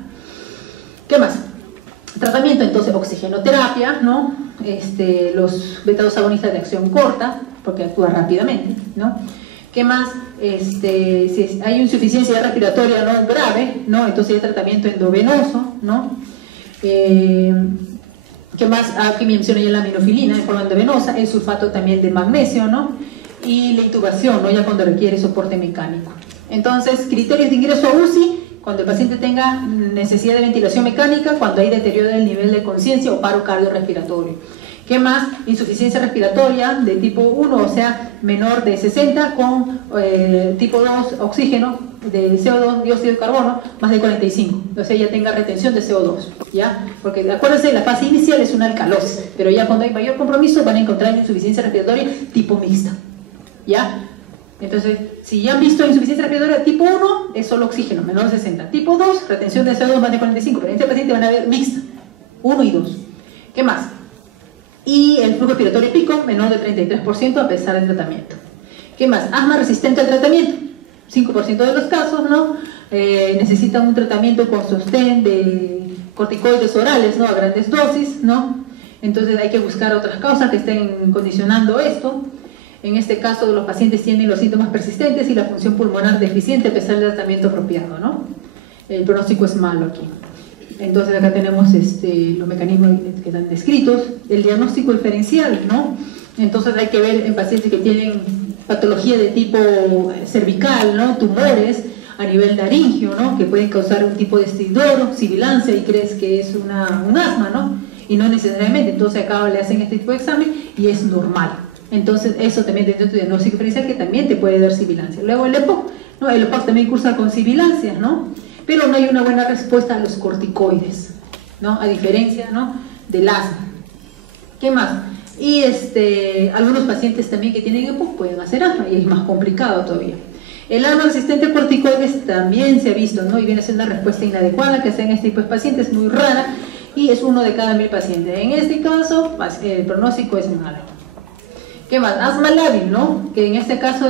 ¿Qué más? Tratamiento, entonces, oxigenoterapia, ¿no? Los beta-2 agonistas de acción corta, porque actúa rápidamente, ¿no? ¿Qué más? Si hay insuficiencia respiratoria no grave, ¿no? Entonces hay tratamiento endovenoso, ¿no? ¿Qué más? Aquí mencioné ya la aminofilina de forma endovenosa, el sulfato también de magnesio, ¿no? Y la intubación, ¿no? Ya cuando requiere soporte mecánico. Entonces, criterios de ingreso a UCI, cuando el paciente tenga necesidad de ventilación mecánica, cuando hay deterioro del nivel de conciencia o paro cardiorrespiratorio. ¿Qué más? Insuficiencia respiratoria de tipo 1, o sea, menor de 60, con tipo 2, oxígeno de CO2, dióxido de carbono, más de 45. O sea, ya tenga retención de CO2, ¿ya? Porque acuérdense, la fase inicial es una alcalosis, pero ya cuando hay mayor compromiso van a encontrar insuficiencia respiratoria tipo mixta, ¿ya? Entonces, si ya han visto insuficiencia respiratoria tipo 1, es solo oxígeno, menor de 60. Tipo 2, retención de CO2 más de 45, pero en este paciente van a ver mixta, 1 y 2. ¿Qué más? Y el flujo respiratorio pico, menor del 33% a pesar del tratamiento. ¿Qué más? Asma resistente al tratamiento, 5% de los casos, ¿no? Necesitan un tratamiento con sostén de corticoides orales, ¿no? A grandes dosis, ¿no? Entonces hay que buscar otras causas que estén condicionando esto. En este caso los pacientes tienen los síntomas persistentes y la función pulmonar deficiente a pesar del tratamiento apropiado, ¿no? El pronóstico es malo aquí. Entonces acá tenemos los mecanismos que están descritos, el diagnóstico diferencial, ¿no? Entonces hay que ver en pacientes que tienen patología de tipo cervical, ¿no? Tumores a nivel laringio, ¿no? Que pueden causar un tipo de estridor, sibilancia y crees que es un asma, ¿no? Y no necesariamente, entonces acá le hacen este tipo de examen y es normal. Entonces eso también dentro de tu diagnóstico diferencial que también te puede dar sibilancia. Luego el EPOC, ¿no? El EPOC también cursa con sibilancias, ¿no? Pero no hay una buena respuesta a los corticoides, ¿no? A diferencia, ¿no? Del asma. ¿Qué más? Y algunos pacientes también que tienen EPOC pueden hacer asma y es más complicado todavía. El asma resistente a corticoides también se ha visto, ¿no? Y viene a ser una respuesta inadecuada que hacen este tipo de pacientes, muy rara, y es 1 de cada 1000 pacientes. En este caso, el pronóstico es malo. ¿Qué más? Asma lábil, ¿no? Que en este caso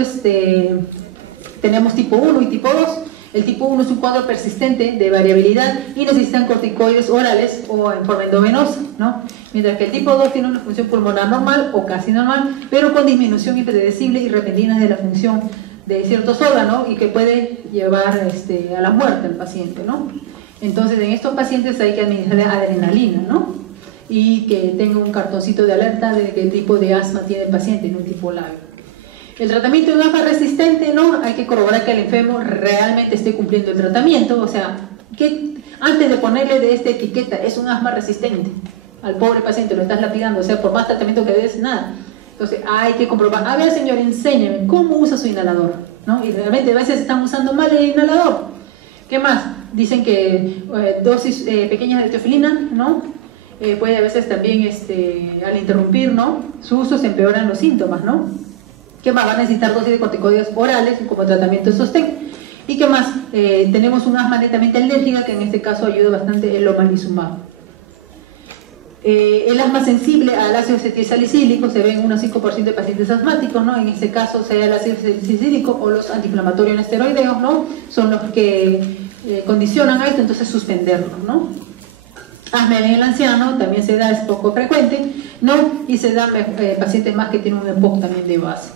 tenemos tipo 1 y tipo 2. El tipo 1 es un cuadro persistente de variabilidad y necesitan corticoides orales o en forma endovenosa, ¿no? Mientras que el tipo 2 tiene una función pulmonar normal o casi normal, pero con disminución impredecible y repentina de la función de ciertos órganos y que puede llevar a la muerte al paciente, ¿no? Entonces en estos pacientes hay que administrar adrenalina, ¿no? Y que tenga un cartoncito de alerta de qué tipo de asma tiene el paciente, no un tipo lábil. El tratamiento de asma resistente, ¿no? Hay que corroborar que el enfermo realmente esté cumpliendo el tratamiento, o sea, que antes de ponerle de esta etiqueta, es un asma resistente, al pobre paciente lo estás lapidando, o sea, por más tratamiento que des, nada. Entonces hay que comprobar, a ver señor, enséñeme cómo usa su inhalador, ¿no? Y realmente a veces están usando mal el inhalador. ¿Qué más? Dicen que dosis pequeñas de teofilina, ¿no? Puede a veces también, al interrumpir, ¿no? Su uso se empeoran los síntomas, ¿no? ¿Qué más? Van a necesitar dosis de corticoides orales como tratamiento de sostén. ¿Y qué más? Tenemos un asma netamente alérgica que en este caso ayuda bastante el omalizumab. El asma sensible al ácido acetilsalicílico se ve en unos 5% de pacientes asmáticos, ¿no? En este caso sea el ácido acetilsalicílico o los antiinflamatorios no esteroideos, ¿no? Son los que condicionan a esto, entonces suspenderlo, ¿no? Asma en el anciano también se da, es poco frecuente, ¿no? Y se da pacientes más que tienen un EPOC también de base.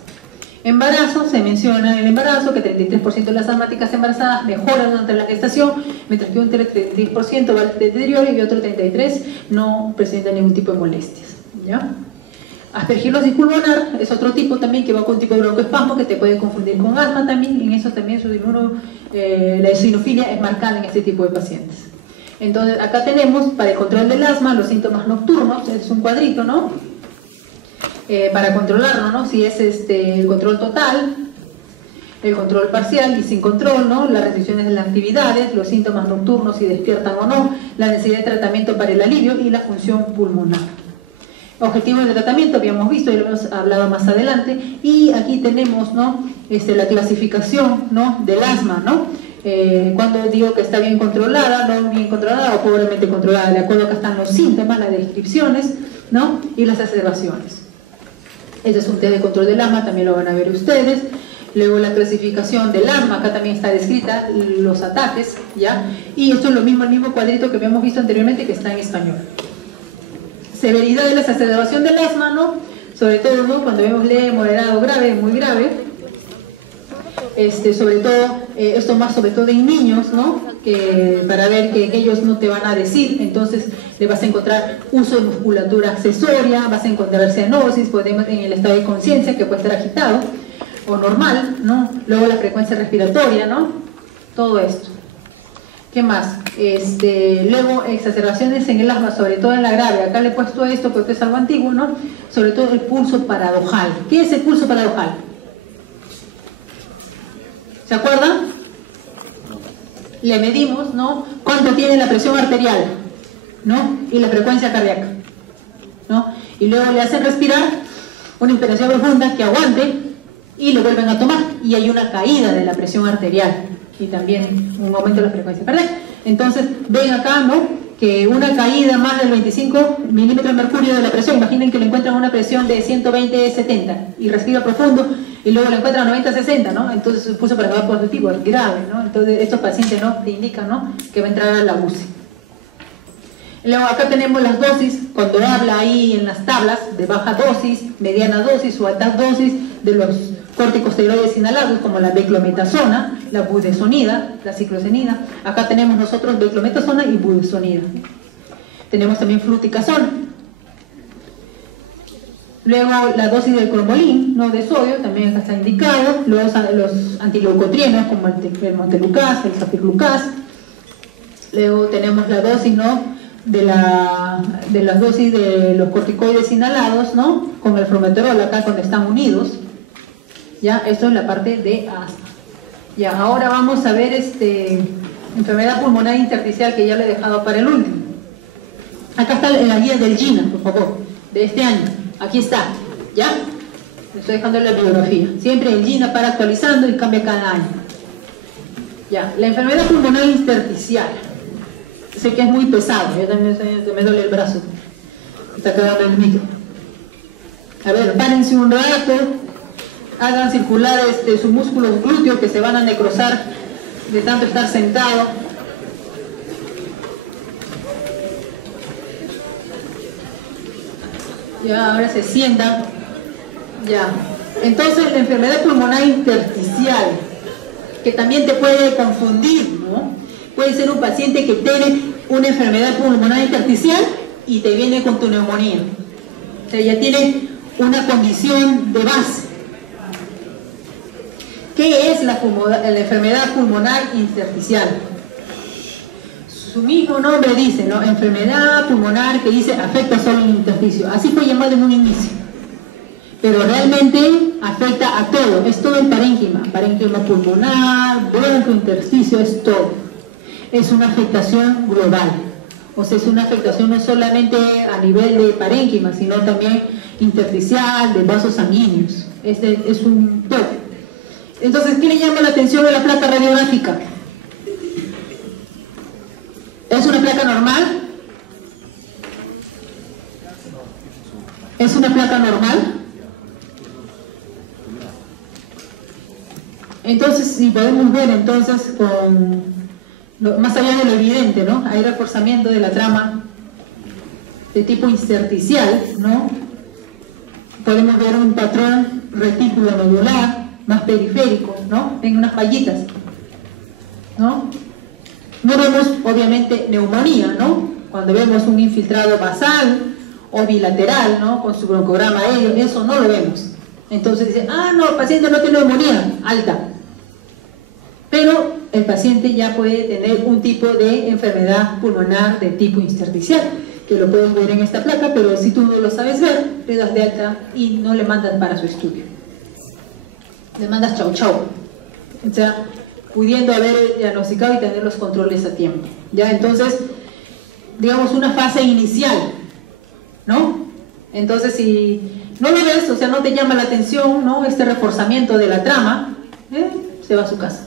Embarazo, se menciona en el embarazo que 33% de las asmáticas embarazadas mejoran durante la gestación, mientras que un 33% va al deterioro y otro 33% no presenta ningún tipo de molestias, ¿ya? Aspergilosis pulmonar es otro tipo también que va con un tipo de broncoespasmo que te puede confundir con asma también, en eso también la eosinofilia es marcada en este tipo de pacientes. Entonces acá tenemos para el control del asma los síntomas nocturnos, es un cuadrito, ¿no? Para controlarlo, ¿no? Si es el control total, el control parcial y sin control, ¿no? Las restricciones de las actividades, los síntomas nocturnos si despiertan o no, la necesidad de tratamiento para el alivio y la función pulmonar. Objetivos de tratamiento habíamos visto y lo hemos hablado más adelante, y aquí tenemos, ¿no? La clasificación, ¿no? Del asma, ¿no? Cuando digo que está bien controlada, no bien controlada o pobremente controlada, de acuerdo a que están los síntomas, las descripciones, ¿no? Y las exacerbaciones. Este es un test de control del asma, también lo van a ver ustedes. Luego la clasificación del asma, acá también está descrita los ataques, ¿ya? Y esto es lo mismo, el mismo cuadrito que habíamos visto anteriormente, que está en español. Severidad de la exacerbación del asma, ¿no? Sobre todo, ¿no? Cuando vemos leve, moderado, grave, muy grave. Sobre todo, esto más sobre todo en niños, ¿no? Para ver que ellos no te van a decir, entonces le vas a encontrar uso de musculatura accesoria, vas a encontrar cianosis, podemos en el estado de conciencia, que puede estar agitado o normal, ¿no? Luego la frecuencia respiratoria, ¿no? Todo esto. ¿Qué más? Luego exacerbaciones en el asma, sobre todo en la grave. Acá le he puesto esto porque es algo antiguo, ¿no? Sobre todo el pulso paradojal. ¿Qué es el pulso paradojal? ¿Se acuerdan? Le medimos, ¿no? Cuánto tiene la presión arterial, ¿no? Y la frecuencia cardíaca, ¿no? Y luego le hacen respirar una inspiración profunda que aguante y lo vuelven a tomar. Y hay una caída de la presión arterial y también un aumento de la frecuencia cardíaca. Entonces, ven acá, ¿no? Que una caída más del 25 milímetros de mercurio de la presión, imaginen que le encuentran una presión de 120-70 y respira profundo y luego le encuentran 90-60, ¿no? Entonces el pulso paradojal positivo es grave, ¿no? Entonces estos pacientes, ¿no? Te indican, ¿no? Que va a entrar a la UCI. Luego acá tenemos las dosis, cuando habla ahí en las tablas de baja dosis, mediana dosis o alta dosis de los corticosteroides inhalados, como la beclometasona, la budesonida, la ciclosenida. Acá tenemos nosotros beclometasona y budesonida. Tenemos también fluticasona. Luego la dosis del cromolín, ¿no? De sodio, también acá está indicado. Luego los antileucotrienos, como el montelukast, el safirlukast. Luego tenemos la dosis, ¿no? de las dosis de los corticoides inhalados, ¿no? Con el formoterol, acá cuando están unidos. Ya, esto es la parte de asma. Ya, ahora vamos a ver enfermedad pulmonar intersticial, que ya lo he dejado para el último. Acá está la guía del GINA, por favor, de este año. Aquí está, ¿ya? Le estoy dejando la bibliografía. Siempre el GINA para actualizando y cambia cada año. Ya, la enfermedad pulmonar intersticial. Sé que es muy pesado, yo también me duele el brazo. Está quedando el micro. A ver, párense un rato. Hagan circular sus músculos glúteos, que se van a necrosar de tanto estar sentado. Ya, ahora se sientan. Ya. Entonces, la enfermedad pulmonar intersticial, que también te puede confundir, ¿no? Puede ser un paciente que tiene una enfermedad pulmonar intersticial y te viene con tu neumonía. O sea, ya tiene una condición de base. ¿Qué es la enfermedad pulmonar intersticial? Su mismo nombre dice, ¿no? Enfermedad pulmonar que dice afecta solo el intersticio. Así fue llamado en un inicio. Pero realmente afecta a todo. Es todo el parénquima. Parénquima pulmonar, bronco, intersticio, es todo. Es una afectación global. O sea, es una afectación no solamente a nivel de parénquima, sino también intersticial, de vasos sanguíneos. Es un todo. Entonces, ¿qué le llama la atención a la placa radiográfica? ¿Es una placa normal? ¿Es una placa normal? Entonces, si podemos ver entonces más allá de lo evidente, ¿no? Hay reforzamiento de la trama de tipo intersticial, ¿no? Podemos ver un patrón retículo nodular, más periférico, ¿no? En unas fallitas, ¿no? No vemos, obviamente, neumonía, ¿no? Cuando vemos un infiltrado basal o bilateral, ¿no? Con su broncograma aéreo, eso no lo vemos. Entonces dicen, no, el paciente no tiene neumonía alta. Pero el paciente ya puede tener un tipo de enfermedad pulmonar de tipo intersticial, que lo puedes ver en esta placa, pero si tú no lo sabes ver, le das de alta y no le mandas para su estudio. Le mandas chau chau. O sea, pudiendo haber diagnosticado y tener los controles a tiempo, ¿ya? Entonces, digamos, una fase inicial, ¿no? Entonces, si no lo ves, o sea, no te llama la atención, ¿no? Este reforzamiento de la trama, se va a su casa.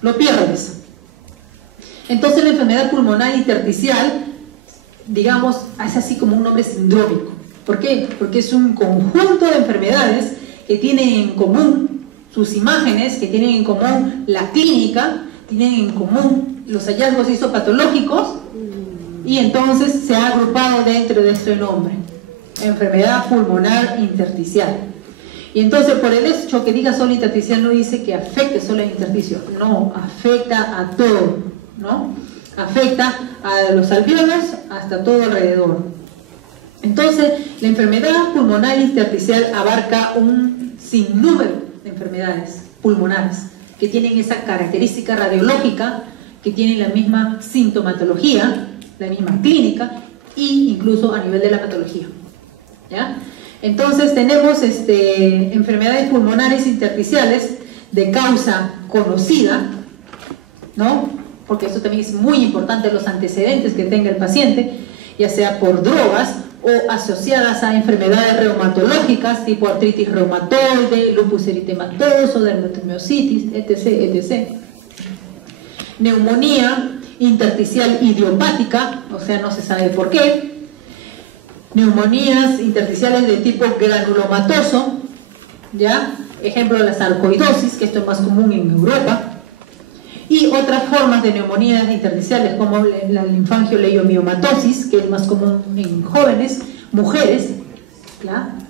Lo pierdes. Entonces, la enfermedad pulmonar intersticial, digamos, es así como un nombre sindrómico. ¿Por qué? Porque es un conjunto de enfermedades que tienen en común sus imágenes, que tienen en común la clínica, tienen en común los hallazgos histopatológicos, y entonces se ha agrupado dentro de este nombre, enfermedad pulmonar intersticial. Y entonces, por el hecho que diga solo intersticial, no dice que afecte solo el intersticio, no, afecta a todo, ¿no? Afecta a los alvéolos hasta todo alrededor. Entonces, la enfermedad pulmonar intersticial abarca un sinnúmero de enfermedades pulmonares que tienen esa característica radiológica, que tienen la misma sintomatología, la misma clínica e incluso a nivel de la patología, ¿ya? Entonces tenemos enfermedades pulmonares intersticiales de causa conocida, ¿no? Porque esto también es muy importante, los antecedentes que tenga el paciente, ya sea por drogas o asociadas a enfermedades reumatológicas tipo artritis reumatoide, lupus eritematoso, dermatomiositis, etc., etc. Neumonía intersticial idiopática, o sea, no se sabe por qué. Neumonías intersticiales de tipo granulomatoso, ¿ya? Ejemplo, la sarcoidosis, que esto es más común en Europa. Y otras formas de neumonías intersticiales como la linfangioleiomyomatosis, que es más común en jóvenes, mujeres,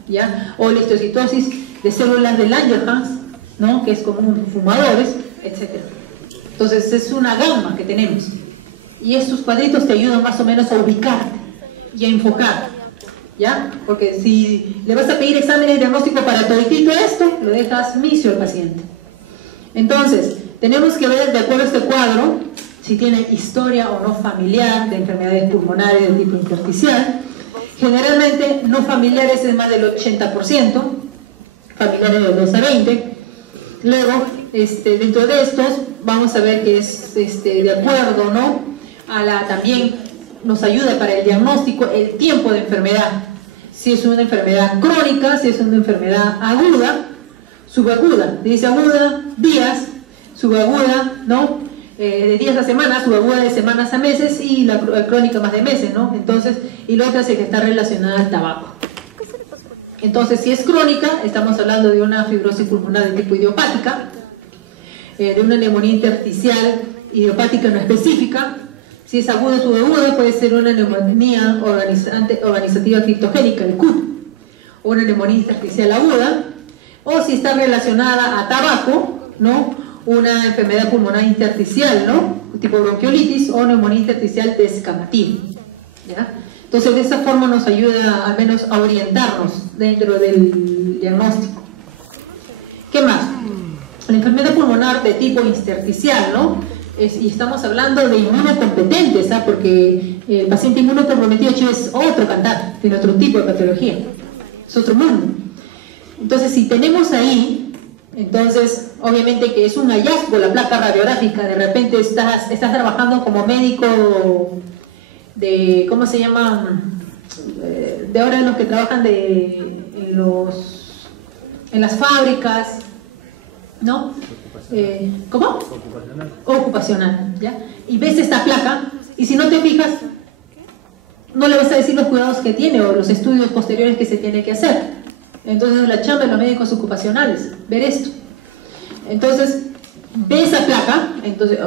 ¿ya? O la histocitosis de células de Langerhans, ¿no? Que es común en fumadores, etc. Entonces es una gama que tenemos. Y estos cuadritos te ayudan más o menos a ubicarte y a enfocar, ¿ya? Porque si le vas a pedir exámenes de diagnóstico para toditito esto, lo dejas misio al paciente. Entonces, tenemos que ver, de acuerdo a este cuadro, si tiene historia o no familiar de enfermedades pulmonares de tipo intersticial. Generalmente no familiares es más del 80%, familiares del 2 a 20%. Luego, dentro de estos, vamos a ver que es de acuerdo, ¿no? También nos ayuda para el diagnóstico el tiempo de enfermedad. Si es una enfermedad crónica, si es una enfermedad aguda, subaguda. Dice aguda, días, subaguda, ¿no? De días a semanas, subaguda de semanas a meses, y la crónica más de meses, ¿no? Entonces, y la otra es que está relacionada al tabaco. Entonces, si es crónica, estamos hablando de una fibrosis pulmonar de tipo idiopática, de una neumonía intersticial idiopática no específica. Si es aguda o subaguda, puede ser una neumonía organizativa criptogénica, el CUT, o una neumonía intersticial aguda, o si está relacionada a tabaco, ¿no? Una enfermedad pulmonar intersticial, ¿no? Tipo bronquiolitis o neumonía intersticial descamativa, ¿ya? Entonces, de esa forma nos ayuda al menos a orientarnos dentro del diagnóstico. ¿Qué más? La enfermedad pulmonar de tipo intersticial, ¿no? Y estamos hablando de inmunocompetentes, ¿sabes? Porque el paciente inmunocomprometido es otro cantar, tiene otro tipo de patología, es otro mundo. Entonces, si tenemos ahí, entonces, obviamente que es un hallazgo la placa radiográfica. De repente estás trabajando como médico de, ¿cómo se llama? De ahora los que trabajan en las fábricas, ¿no? ¿Cómo? Ocupacional, ¿ya? Y ves esta placa, y si no te fijas, no le vas a decir los cuidados que tiene o los estudios posteriores que se tiene que hacer. Entonces, la chamba de los médicos ocupacionales, ver esto. Entonces, ve esa placa, entonces,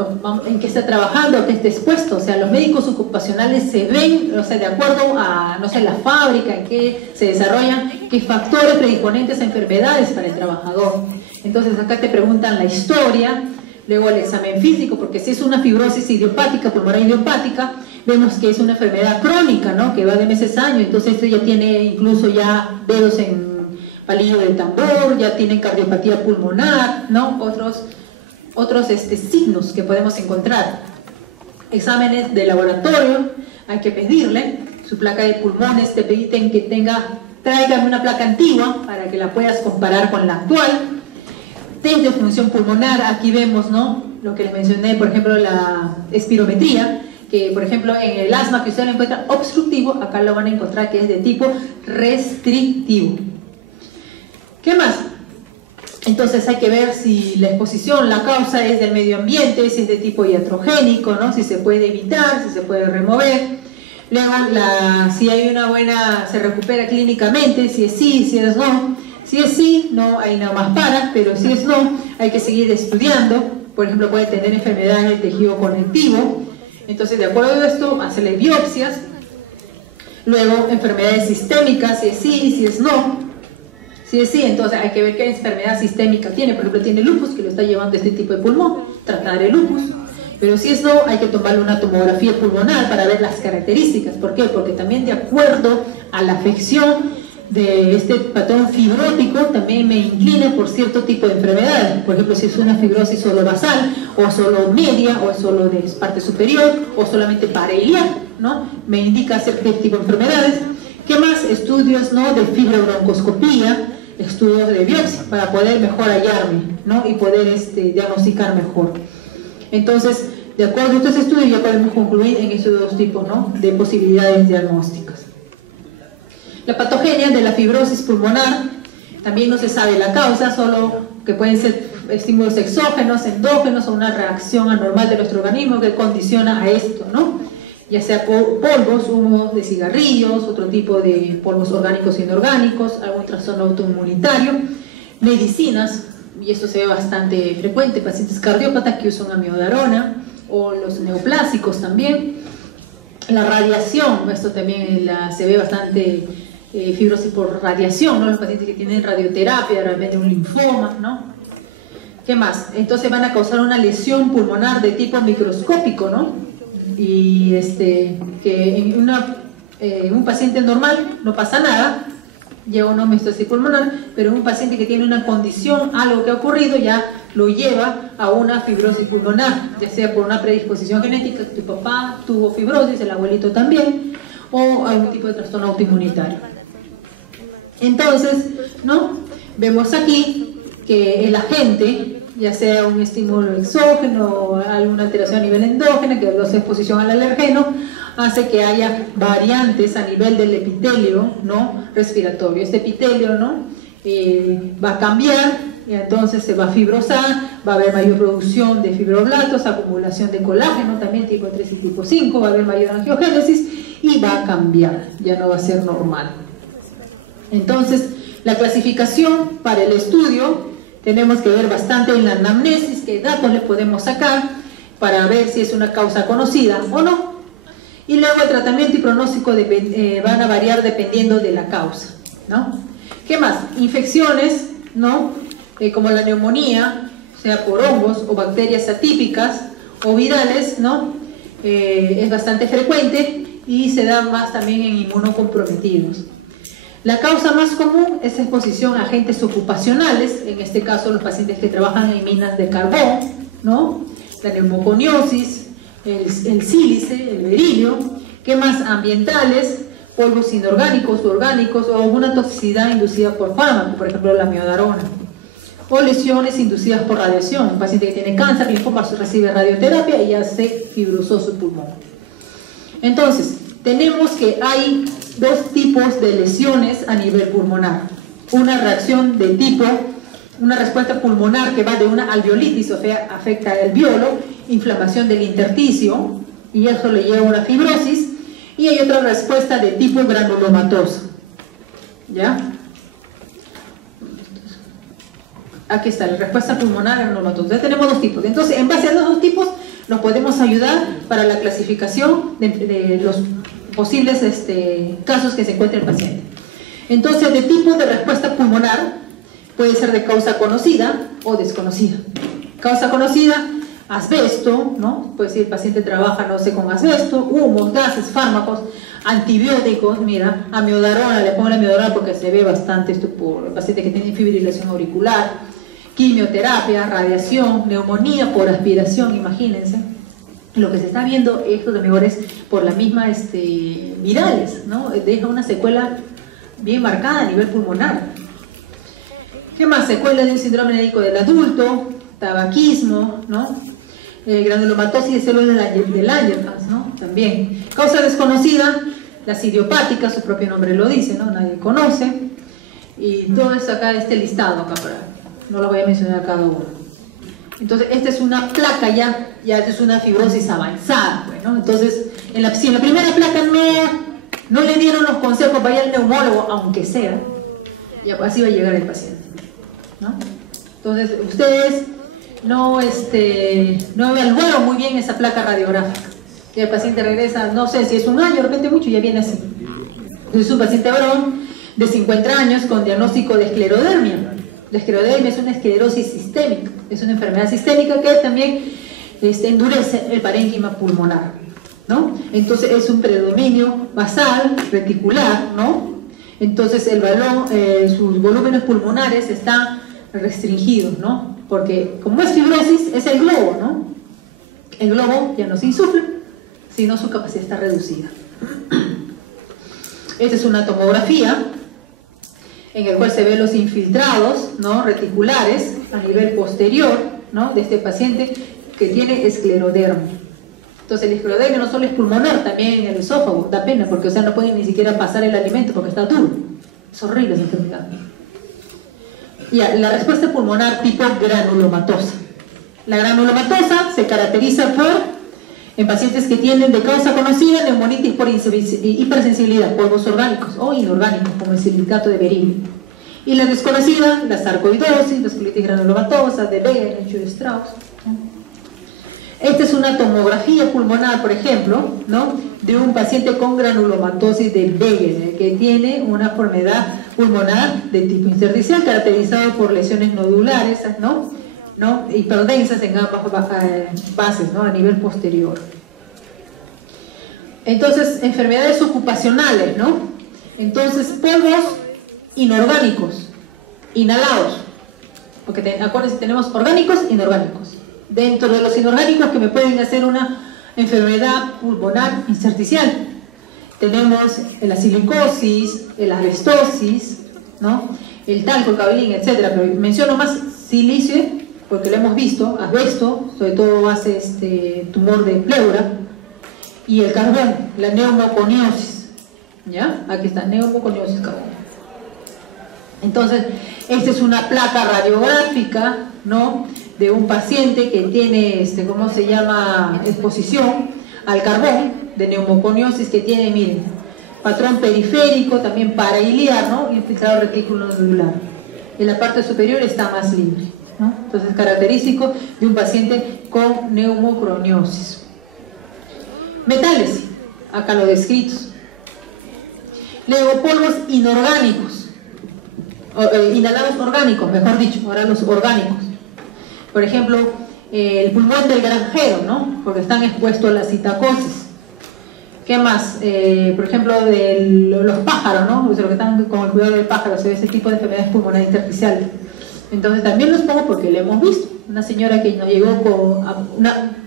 en qué está trabajando, qué está expuesto. O sea, los médicos ocupacionales se ven, o sea, de acuerdo a, no sé, la fábrica, en qué se desarrollan, qué factores predisponentes a enfermedades para el trabajador. Entonces, acá te preguntan la historia, luego el examen físico, porque si es una fibrosis idiopática, pulmonar idiopática, vemos que es una enfermedad crónica, ¿no? Que va de meses a años. Entonces, esto ya tiene incluso ya dedos en palillo del tambor, ya tienen cardiopatía pulmonar, ¿no? Otros signos que podemos encontrar. Exámenes de laboratorio, hay que pedirle su placa de pulmones, te piden que traigan una placa antigua para que la puedas comparar con la actual. test de función pulmonar, aquí vemos, ¿no?, lo que les mencioné, por ejemplo, la espirometría, que por ejemplo en el asma que usted lo encuentra obstructivo, acá lo van a encontrar que es de tipo restrictivo. ¿Qué más? Entonces hay que ver si la exposición, la causa es del medio ambiente, si es de tipo iatrogénico, ¿no?, si se puede evitar, si se puede remover. Luego, si hay una buena, se recupera clínicamente, si es sí, si es no. Si es sí, no hay nada más para, pero si es no, hay que seguir estudiando. Por ejemplo, puede tener enfermedades del tejido conectivo. Entonces, de acuerdo a esto, hacerle biopsias. Luego, enfermedades sistémicas, si es sí, si es no. Si es sí, entonces hay que ver qué enfermedad sistémica tiene. Por ejemplo, tiene lupus, que lo está llevando este tipo de pulmón, tratar el lupus. Pero si es no, hay que tomarle una tomografía pulmonar para ver las características. ¿Por qué? Porque también de acuerdo a la afección de este patrón fibrótico, también me inclina por cierto tipo de enfermedades. Por ejemplo, si es una fibrosis solo basal, o solo media, o solo de parte superior, o solamente parietal, ¿no?, me indica cierto tipo de enfermedades. ¿Qué más? Estudios, ¿no?, de fibrobroncoscopía, estudios de biopsia, para poder mejor hallarme, ¿no?, y poder diagnosticar mejor. Entonces, de acuerdo a estos estudios ya podemos concluir en esos dos tipos, ¿no?, de posibilidades diagnósticas. La patogenia de la fibrosis pulmonar, también no se sabe la causa, solo que pueden ser estímulos exógenos, endógenos, o una reacción anormal de nuestro organismo que condiciona a esto, ¿no?, ya sea polvos, humos de cigarrillos, otro tipo de polvos orgánicos e inorgánicos, algún trastorno autoinmunitario, medicinas, y esto se ve bastante frecuente, pacientes cardiópatas que usan amiodarona, o los neoplásicos también. La radiación, esto también se ve bastante, fibrosis por radiación, ¿no?, los pacientes que tienen radioterapia, realmente un linfoma, ¿no? ¿Qué más? Entonces van a causar una lesión pulmonar de tipo microscópico, ¿no? Y que en un paciente normal no pasa nada, lleva una homeostasis pulmonar, pero en un paciente que tiene una condición, algo que ha ocurrido, ya lo lleva a una fibrosis pulmonar, ya sea por una predisposición genética, tu papá tuvo fibrosis, el abuelito también, o algún tipo de trastorno autoinmunitario. Entonces, ¿no?, vemos aquí que el agente, ya sea un estímulo exógeno o alguna alteración a nivel endógeno, que es exposición al alergeno, hace que haya variantes a nivel del epitelio, ¿no?, respiratorio. Este epitelio, ¿no?, va a cambiar, y entonces se va a fibrosar, va a haber mayor producción de fibroblastos, acumulación de colágeno, también tipo 3 y tipo 5, va a haber mayor angiogénesis y va a cambiar, ya no va a ser normal. Entonces, la clasificación para el estudio, tenemos que ver bastante en la anamnesis, qué datos le podemos sacar para ver si es una causa conocida o no. Y luego el tratamiento y pronóstico van a variar dependiendo de la causa, ¿no? ¿Qué más? Infecciones, ¿no?, como la neumonía, sea por hongos o bacterias atípicas o virales, ¿no?, es bastante frecuente y se da más también en inmunocomprometidos. La causa más común es exposición a agentes ocupacionales, en este caso los pacientes que trabajan en minas de carbón, ¿no?, la neumoconiosis, el sílice, el berilio. ¿Qué más? Ambientales, polvos inorgánicos o orgánicos, o alguna toxicidad inducida por fármaco, por ejemplo la amiodarona, o lesiones inducidas por radiación. Un paciente que tiene cáncer, linfoma, recibe radioterapia y ya se fibrosó su pulmón. Entonces, tenemos que hay dos tipos de lesiones a nivel pulmonar. Una reacción de tipo, una respuesta pulmonar que va de una alveolitis, o sea, afecta al alveolo, inflamación del intersticio, y eso le lleva a una fibrosis. Y hay otra respuesta de tipo granulomatosa, ¿ya? Aquí está, la respuesta pulmonar granulomatosa. Ya tenemos dos tipos. Entonces, en base a los dos tipos, nos podemos ayudar para la clasificación de los posibles casos que se encuentre el paciente. Entonces, de tipo de respuesta pulmonar, puede ser de causa conocida o desconocida. Causa conocida, asbesto, ¿no? Pues si el paciente trabaja, no sé, con asbesto, humos, gases, fármacos, antibióticos, mira, amiodarona, le pongo la amiodarona porque se ve bastante esto por el paciente que tiene fibrilación auricular, quimioterapia, radiación, neumonía por aspiración, imagínense. Lo que se está viendo, esto de mejor es por las mismas virales, ¿no? Deja una secuela bien marcada a nivel pulmonar. ¿Qué ¿Qué más? Secuelas de un síndrome médico del adulto, tabaquismo, ¿no? Granulomatosis de células del Langerhans, ¿no? También. Causa desconocida, las idiopáticas, su propio nombre lo dice, ¿no? Nadie conoce. Y todo eso acá, este listado acá, no lo voy a mencionar cada uno. Entonces, esta es una placa ya esta es una fibrosis avanzada, pues, ¿no? Entonces, si en la primera placa no le dieron los consejos para ir al neumólogo, aunque sea, ya así va a llegar el paciente, ¿no? Entonces, ustedes no evaluaron muy bien esa placa radiográfica. Y el paciente regresa, no sé si es un año, de repente mucho, y ya viene así. Es un paciente varón de 50 años con diagnóstico de esclerodermia. La esclerodermia es una esclerosis sistémica, es una enfermedad sistémica que también endurece el parénquima pulmonar, ¿no? Entonces es un predominio basal, reticular, ¿no? Entonces sus volúmenes pulmonares están restringidos, ¿no? Porque como es fibrosis, es el globo, ¿no? El globo ya no se insufla, sino su capacidad está reducida. Esta es una tomografía en el cual se ven los infiltrados, ¿no? Reticulares a nivel posterior, ¿no? De este paciente que tiene esclerodermia. Entonces el esclerodermia no solo es pulmonar, también en el esófago, da pena porque no pueden ni siquiera pasar el alimento porque está duro. Es horrible esa enfermedad. Y la respuesta pulmonar tipo granulomatosa. La granulomatosa se caracteriza en pacientes que tienen de causa conocida neumonitis por hipersensibilidad, polvos orgánicos o inorgánicos, como el silicato de berilio. Y la desconocida, la sarcoidosis, la colitis granulomatosa, de Wegener, de Strauss. Esta es una tomografía pulmonar, por ejemplo, ¿no? De un paciente con granulomatosis de Wegener, que tiene una enfermedad pulmonar de tipo intersticial, caracterizado por lesiones nodulares, ¿no? Hiperdensas en ambas bases, ¿no? A nivel posterior. Entonces, enfermedades ocupacionales, ¿no? Entonces, polvos inorgánicos, inhalados, porque acuérdense, tenemos orgánicos e inorgánicos. Dentro de los inorgánicos que me pueden hacer una enfermedad pulmonar intersticial, tenemos la silicosis, la asbestosis, ¿no? El talco, el cabelín, etcétera. Pero menciono más silicio porque lo hemos visto, asbesto, sobre todo hace tumor de pleura, y el carbón, la neumoconiosis, ¿ya? Aquí está, neumoconiosis, carbón. Entonces, esta es una placa radiográfica, ¿no? De un paciente que tiene, ¿cómo se llama? Exposición al carbón, de neumoconiosis, que tiene, miren, patrón periférico, también parailiar, ¿no? Infiltrado retículo nodular. En la parte superior está más libre, ¿no? Entonces, característico de un paciente con neumoconiosis. Metales, acá lo descritos. Luego, polvos inorgánicos, inhalados orgánicos, mejor dicho, ahora los orgánicos. Por ejemplo, el pulmón del granjero, ¿no? Porque están expuestos a la citacosis. ¿Qué más? Por ejemplo, los pájaros, ¿no? Los que están con el cuidado del pájaro, se ve ese tipo de enfermedades pulmonares intersticiales. Entonces también los pongo porque lo hemos visto. Una señora que nos llegó con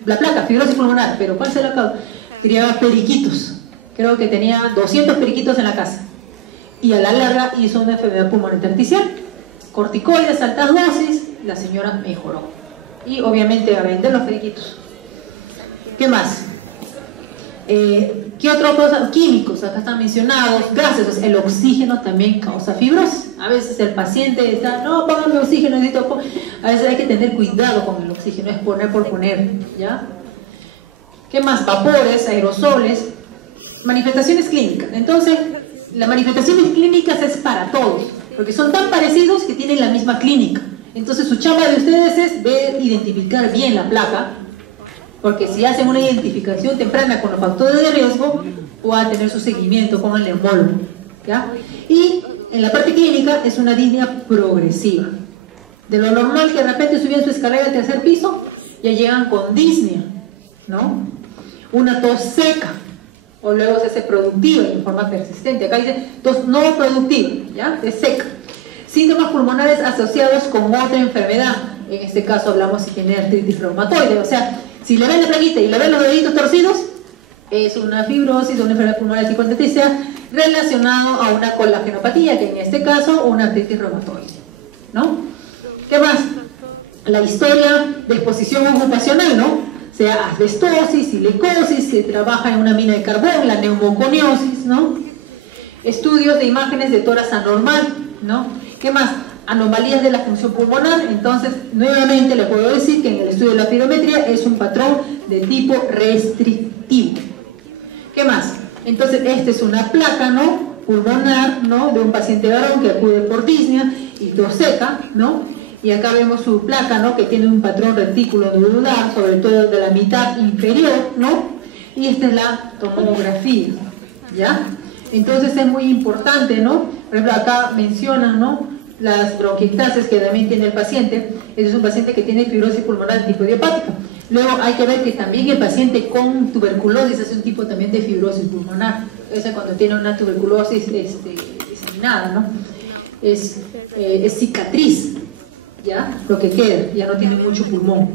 la placa, fibrosis pulmonar, pero ¿cuál se la causa? Criaba periquitos. Creo que tenía 200 periquitos en la casa. Y a la larga hizo una enfermedad pulmonar intersticial. Corticoides, altas dosis, la señora mejoró. Y obviamente a vender los periquitos. ¿Qué más? ¿Qué otra cosa? Químicos, acá están mencionados, gases. El oxígeno también causa fibrosis. A veces el paciente está, no, póngame oxígeno, necesito. A veces hay que tener cuidado con el oxígeno, es poner por poner, ¿ya? ¿Qué más? Vapores, aerosoles, manifestaciones clínicas. Entonces, las manifestaciones clínicas es para todos, porque son tan parecidos que tienen la misma clínica. Entonces, su chamba de ustedes es ver, identificar bien la placa, porque si hacen una identificación temprana con los factores de riesgo, puedan tener su seguimiento con el neumólogo, ¿ya? Y en la parte clínica es una línea progresiva. De lo normal que de repente subían su escalera al tercer piso, ya llegan con disnea, ¿no? Una tos seca, o luego se hace productiva en forma persistente. Acá dice tos no productiva, ¿ya? Es seca. Síntomas pulmonares asociados con otra enfermedad. En este caso hablamos si tiene artritis reumatoide. O sea, si le ven la plaquita y le ven los deditos torcidos, es una fibrosis, una enfermedad pulmonar tipo intersticial relacionado a una colagenopatía, que en este caso una artritis reumatoide, ¿no? ¿Qué más? La historia de exposición ocupacional, ¿no? O sea, asbestosis, silicosis, se trabaja en una mina de carbón, la neumoconiosis, ¿no? Estudios de imágenes de tórax anormal, ¿no? ¿Qué más? Anomalías de la función pulmonar. Entonces, nuevamente les puedo decir que en el estudio de la pirometría es un patrón de tipo restrictivo. ¿Qué más? Entonces, esta es una placa, ¿no? Pulmonar, ¿no? De un paciente varón que acude por disnea y tos seca, ¿no? Y acá vemos su placa, ¿no? Que tiene un patrón retículo nodular, sobre todo de la mitad inferior, ¿no? Y esta es la tomografía, ¿ya? Entonces es muy importante, ¿no? Por ejemplo, acá mencionan, ¿no? Las bronquiectasis que también tiene el paciente. Ese es un paciente que tiene fibrosis pulmonar tipo idiopática. Luego hay que ver que también el paciente con tuberculosis es un tipo también de fibrosis pulmonar. Esa cuando tiene una tuberculosis diseminada, ¿no? Es cicatriz, ¿ya? Lo que queda, ya no tiene mucho pulmón.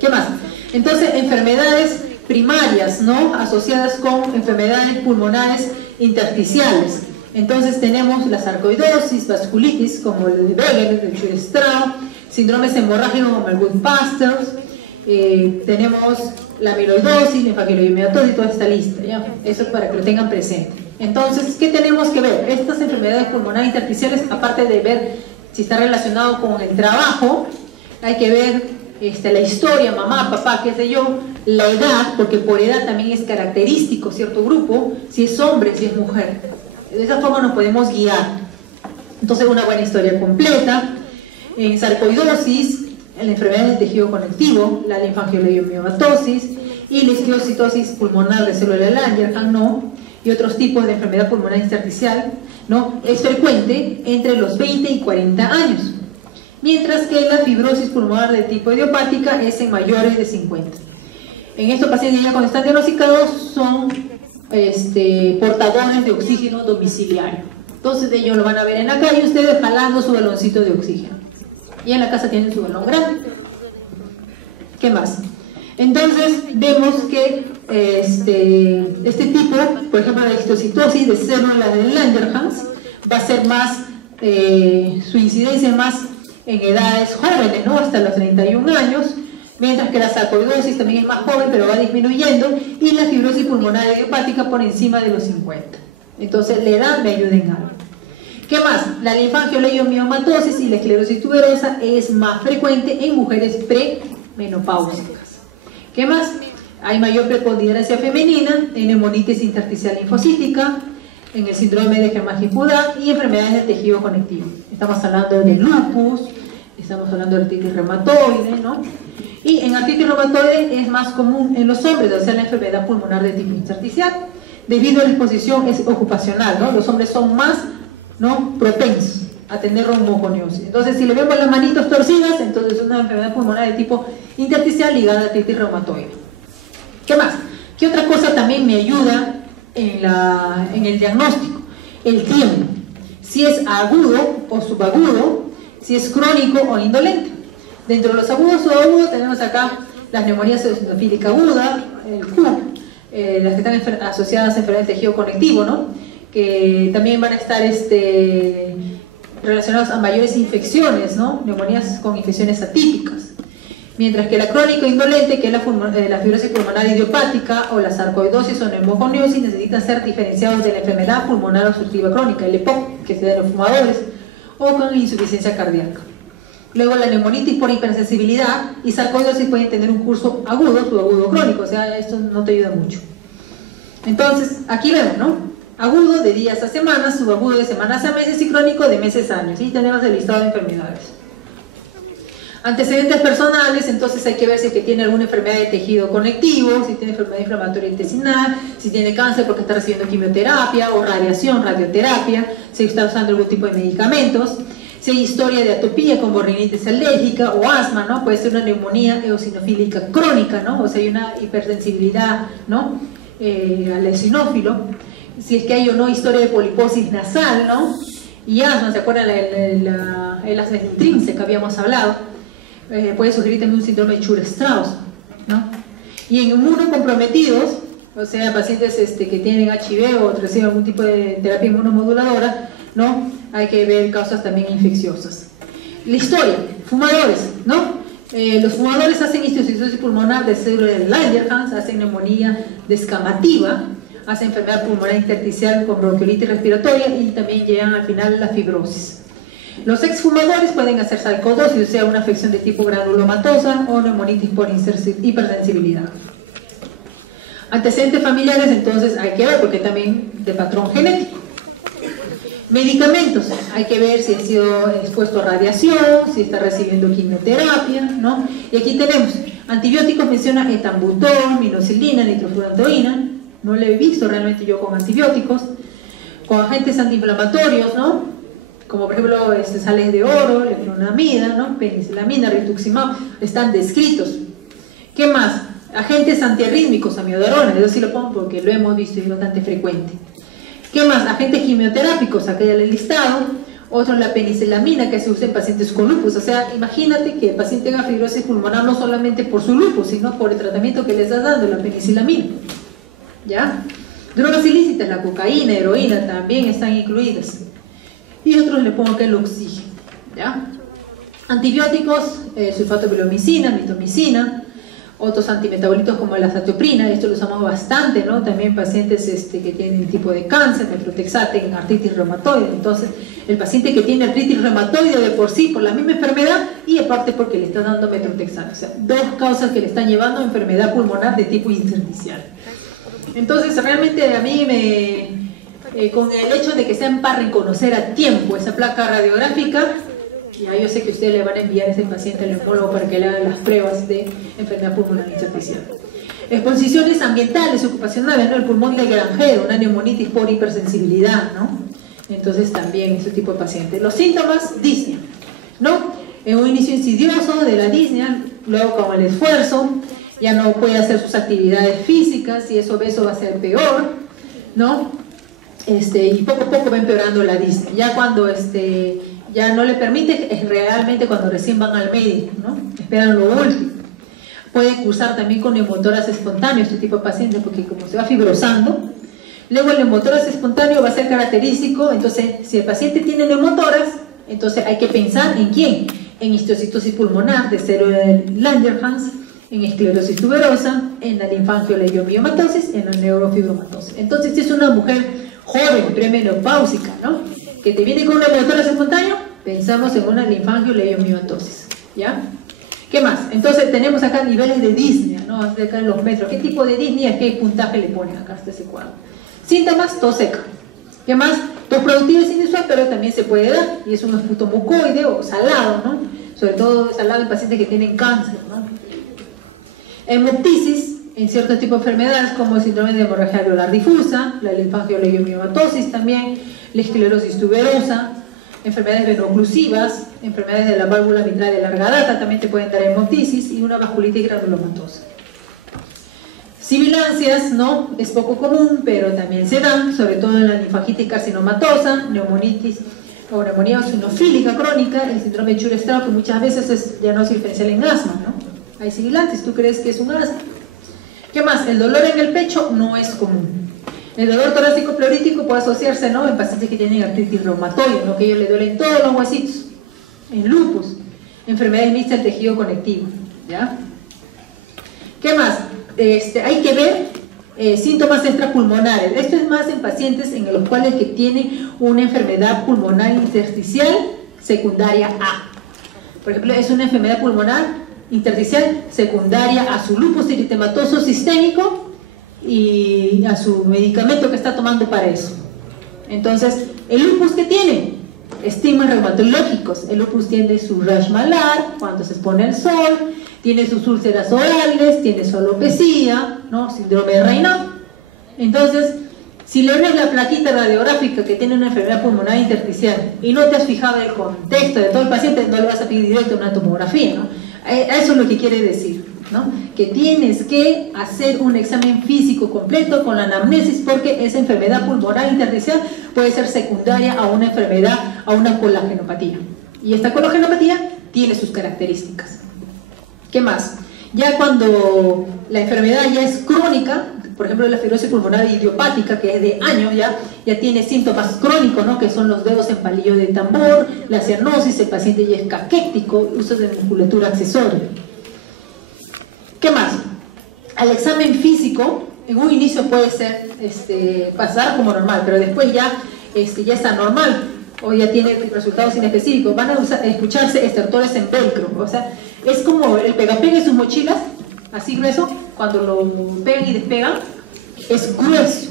¿Qué más? Entonces, enfermedades primarias, ¿no? Asociadas con enfermedades pulmonares intersticiales. Entonces tenemos la sarcoidosis, vasculitis, como el de Wegener, el Church-Strauss, síndromes hemorrágicos como el Wood-Pasters, tenemos la amiloidosis, linfangioliomatosis, toda esta lista, ¿ya? Eso es para que lo tengan presente. Entonces, ¿qué tenemos que ver? Estas enfermedades pulmonares intersticiales, aparte de ver si está relacionado con el trabajo, hay que ver la historia, mamá, papá, qué sé yo, la edad, porque por edad también es característico cierto grupo, si es hombre, si es mujer. De esa forma nos podemos guiar. Entonces, una buena historia completa. En sarcoidosis, en la enfermedad del tejido conectivo, la linfangioliomatosis y la esclerocitosis pulmonar de célula de Langerhans, ¿no? Y otros tipos de enfermedad pulmonar intersticial, ¿no? Es frecuente entre los 20 y 40 años. Mientras que la fibrosis pulmonar de tipo idiopática es en mayores de 50. En estos pacientes ya cuando están diagnosticados son portadores de oxígeno domiciliario. Entonces ellos lo van a ver en la calle, ustedes jalando su baloncito de oxígeno. Y en la casa tienen su balón grande. ¿Qué más? Entonces vemos que este tipo, por ejemplo, la histocitosis de células de Langerhans va a ser más, su incidencia más en edades jóvenes, ¿no? Hasta los 31 años, mientras que la sarcoidosis también es más joven, pero va disminuyendo, y la fibrosis pulmonar idiopática por encima de los 50. Entonces, la edad me ayuda en algo. ¿Qué más? La linfangioliomatosis y la esclerosis tuberosa es más frecuente en mujeres premenopáusicas. ¿Qué más? Hay mayor preponderancia femenina en neumonitis intersticial linfocítica, en el síndrome de Hermaphrodite y enfermedades del tejido conectivo. Estamos hablando de lupus, estamos hablando de artritis reumatoide, ¿no? Y en artritis reumatoide es más común en los hombres, o sea, la enfermedad pulmonar de tipo intersticial, debido a la exposición ocupacional, ¿no? Los hombres son más, ¿no?, propensos a tener neumoconiosis. Entonces, si le vemos las manitos torcidas, entonces es una enfermedad pulmonar de tipo intersticial ligada a artritis reumatoide. ¿Qué más? ¿Qué otra cosa también me ayuda en el diagnóstico? El tiempo. Si es agudo o subagudo, si es crónico o indolente. Dentro de los agudos o subagudos tenemos acá las neumonías eosinofílica aguda, el CUP, las que están asociadas a enfermedades de tejido conectivo, ¿no? Que también van a estar relacionados a mayores infecciones, ¿no? Neumonías con infecciones atípicas. Mientras que la crónica indolente, que es la fibrosis pulmonar idiopática o la sarcoidosis o neumoconiosis, necesitan ser diferenciados de la enfermedad pulmonar obstructiva crónica, el EPOC, que se da en los fumadores, o con insuficiencia cardíaca. Luego la neumonitis por hipersensibilidad y sarcoidosis pueden tener un curso agudo, subagudo crónico, o sea, esto no te ayuda mucho. Entonces, aquí vemos, ¿no? Agudo de días a semanas, subagudo de semanas a meses y crónico de meses a años. Y tenemos el listado de enfermedades. Antecedentes personales, entonces hay que ver si es que tiene alguna enfermedad de tejido conectivo, si tiene enfermedad inflamatoria intestinal, si tiene cáncer porque está recibiendo quimioterapia o radiación, radioterapia, si está usando algún tipo de medicamentos, si hay historia de atopía como rinitis alérgica o asma, ¿no? Puede ser una neumonía eosinofílica crónica, ¿no? O sea, hay una hipersensibilidad, ¿no? Al eosinófilo. Si es que hay o no historia de poliposis nasal, ¿no? Y asma, ¿se acuerdan? El asma intrínseca que habíamos hablado. Puede sugerir también un síndrome de Church-Strauss, ¿no? Y en inmunocomprometidos, o sea, pacientes que tienen HIV o reciben algún tipo de terapia inmunomoduladora, ¿no? Hay que ver causas también infecciosas. La historia, fumadores, ¿no? Los fumadores hacen histiocytosis pulmonar de célula de Langerhans, hacen neumonía descamativa, hacen enfermedad pulmonar intersticial con bronquiolitis respiratoria y también llegan al final la fibrosis. Los exfumadores pueden hacer sarcoidosis, o sea, una afección de tipo granulomatosa o neumonitis por hipersensibilidad. Antecedentes familiares, entonces hay que ver, porque también de patrón genético. Medicamentos, hay que ver si ha sido expuesto a radiación, si está recibiendo quimioterapia, ¿no? Y aquí tenemos antibióticos, menciona etambutol, minoxidilina, nitrofurantoína. No lo he visto realmente yo con antibióticos. Con agentes antiinflamatorios, ¿no? Como por ejemplo sales de oro, leflunomida, ¿no? Penicilamina, rituximab, están descritos. ¿Qué más? Agentes antiarrítmicos, amiodarona, yo sí lo pongo porque lo hemos visto y es bastante frecuente. ¿Qué más? Agentes quimioterápicos, acá ya lo he listado. Otro, la penicilamina, que se usa en pacientes con lupus. O sea, imagínate que el paciente tenga fibrosis pulmonar no solamente por su lupus, sino por el tratamiento que le estás dando, la penicilamina. ¿Ya? Drogas ilícitas, la cocaína, heroína, también están incluidas. Y otros le pongo que el oxígeno. ¿Ya? Antibióticos, sulfatobilomicina, mitomicina. Otros antimetabolitos como la azatioprina, esto lo usamos bastante, ¿no? También pacientes que tienen tipo de cáncer, metrotexate, en artritis reumatoide. Entonces, el paciente que tiene artritis reumatoide de por sí, por la misma enfermedad, y aparte porque le está dando metrotexate. O sea, dos causas que le están llevando a enfermedad pulmonar de tipo intersticial. Entonces, realmente a mí con el hecho de que sean para reconocer a tiempo esa placa radiográfica, ya yo sé que ustedes le van a enviar a ese paciente al neumólogo para que le hagan las pruebas de enfermedad pulmonar intersticial. Exposiciones ambientales, ocupacionales, ¿no? El pulmón del granjero, una neumonitis por hipersensibilidad, ¿no? Entonces también ese tipo de pacientes. Los síntomas, disnea, ¿no? En un inicio insidioso de la disnea, luego con el esfuerzo, ya no puede hacer sus actividades físicas, y eso va a ser peor, ¿no? Y poco a poco va empeorando la disnea. Ya cuando ya no le permite, es realmente cuando recién van al médico, ¿no? Esperan lo último. Puede cursar también con neumotoras espontáneos, este tipo de pacientes, porque como se va fibrosando, luego el neumotoras espontáneo va a ser característico. Entonces, si el paciente tiene neumotoras, entonces hay que pensar en quién, en histiocytosis pulmonar de célula de Langerhans, en esclerosis tuberosa, en la linfangioleucomiomatosis, en la neurofibromatosis. Entonces, si es una mujer joven, premenopáusica, ¿no? Que te viene con una neumotoras espontáneo, pensamos en una linfangioleucomiomatosis, ¿ya? ¿Qué más? Entonces tenemos acá niveles de disnea, ¿no? Acá en los metros. ¿Qué tipo de disnea? ¿Qué puntaje le ponen acá hasta ese cuadro? Síntomas, tos seca. ¿Qué más? Tos productiva y inusual, pero también se puede dar, y es un esputo mucoide o salado, ¿no? Sobre todo salado en pacientes que tienen cáncer, ¿no? Hemoptisis en ciertos tipos de enfermedades como el síndrome de hemorragia alveolar difusa, la linfangioleucomiomatosis también, la esclerosis tuberosa, enfermedades veno-oclusivas, enfermedades de la válvula mitral de larga data también te pueden dar hemoptisis, y una vasculitis granulomatosa. Sibilancias, ¿no? Es poco común, pero también se dan, sobre todo en la linfagitis carcinomatosa, neumonitis o neumonía eosinofílica crónica, el síndrome de Church-Strauss, que muchas veces es diagnóstico diferencial en asma, ¿no? Hay sibilantes, ¿tú crees que es un asma? ¿Qué más? El dolor en el pecho no es común. El dolor torácico pleurítico puede asociarse, ¿no? En pacientes que tienen artritis reumatoide, ¿no? Que a ellos les duelen todos los huesitos. En lupus, enfermedades mixtas del tejido conectivo, ¿ya? ¿Qué más? Hay que ver síntomas extrapulmonares. Esto es más en pacientes en los cuales que tienen una enfermedad pulmonar intersticial secundaria A. Por ejemplo, es una enfermedad pulmonar intersticial secundaria a su lupus eritematoso sistémico y a su medicamento que está tomando para eso. Entonces, ¿el lupus qué tiene? Estigmas reumatológicos. El lupus tiene su rash malar cuando se expone al sol, tiene sus úlceras orales, tiene su alopecia, ¿no? Síndrome de Raynaud. Entonces, si le ves la plaquita radiográfica que tiene una enfermedad pulmonar intersticial y no te has fijado en el contexto de todo el paciente, no le vas a pedir directo una tomografía, ¿no? Eso es lo que quiere decir, ¿no? Que tienes que hacer un examen físico completo con la anamnesis, porque esa enfermedad pulmonar intersticial puede ser secundaria a una enfermedad, a una colagenopatía. Y esta colagenopatía tiene sus características. ¿Qué más? Ya cuando la enfermedad ya es crónica, por ejemplo, la fibrosis pulmonar idiopática, que es de años ya tiene síntomas crónicos, ¿no? Que son los dedos en palillo de tambor, la cianosis, el paciente ya es caquético, uso de musculatura accesoria. ¿Qué más? Al examen físico, en un inicio puede ser pasar como normal, pero después ya está normal o ya tiene resultados inespecíficos. Van a escucharse estertores en velcro, o sea, es como el pega-pega en sus mochilas, así grueso, cuando lo pegan y despegan, es grueso.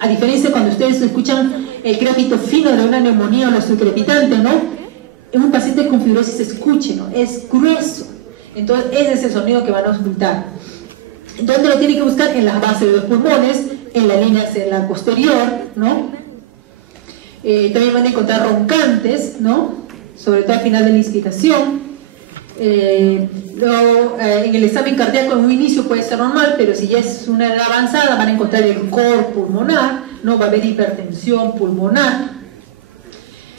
A diferencia cuando ustedes escuchan el crépito fino de una neumonía o la crepitante, ¿no? En un paciente con fibrosis escuche, ¿no? Es grueso. Entonces, ese es el sonido que van a escuchar. ¿Dónde lo tienen que buscar? En las bases de los pulmones, en la línea celular posterior, ¿no? También van a encontrar roncantes, ¿no? Sobre todo al final de la inspiración. En el examen cardíaco en un inicio puede ser normal, pero si ya es una edad avanzada van a encontrar el cor pulmonar, ¿no? Va a haber hipertensión pulmonar.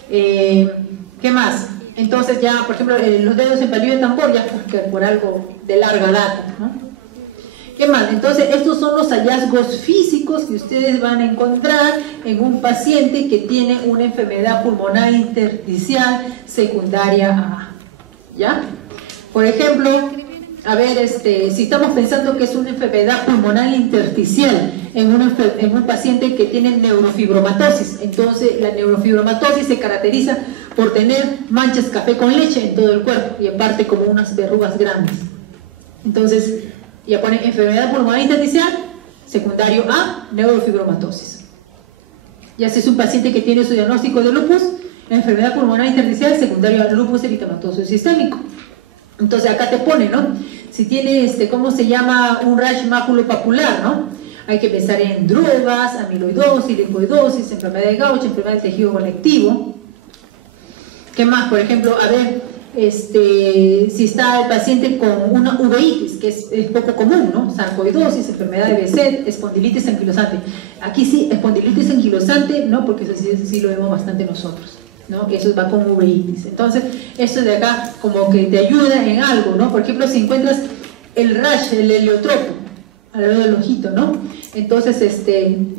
¿Qué más? Entonces ya, por ejemplo, los dedos en palillo de tambor ya por algo de larga data, ¿no? ¿Qué más? Entonces, estos son los hallazgos físicos que ustedes van a encontrar en un paciente que tiene una enfermedad pulmonar intersticial secundaria A. ¿Ya? Por ejemplo, a ver, si estamos pensando que es una enfermedad pulmonar intersticial en un paciente que tiene neurofibromatosis, entonces la neurofibromatosis se caracteriza por tener manchas café con leche en todo el cuerpo y en parte como unas verrugas grandes. Entonces, ya ponen enfermedad pulmonar intersticial, secundario A, neurofibromatosis. Ya si es un paciente que tiene su diagnóstico de lupus, enfermedad pulmonar intersticial, secundario a lupus eritematoso sistémico. Entonces acá te pone, ¿no? Si tiene, ¿cómo se llama? Un rash maculopapular, ¿no? Hay que pensar en drogas, amiloidosis, linfoidosis, enfermedad de Gauch, enfermedad del tejido conectivo. ¿Qué más? Por ejemplo, a ver, si está el paciente con una uveitis, que es poco común, ¿no? Sarcoidosis, enfermedad de Behçet, espondilitis anquilosante. Aquí sí, espondilitis anquilosante, ¿no? Porque eso sí lo vemos bastante nosotros, ¿no? Eso va con uveitis. Entonces, esto de acá como que te ayuda en algo, ¿no? Por ejemplo, si encuentras el rash, el heliotropo, alrededor del ojito, ¿no? Entonces,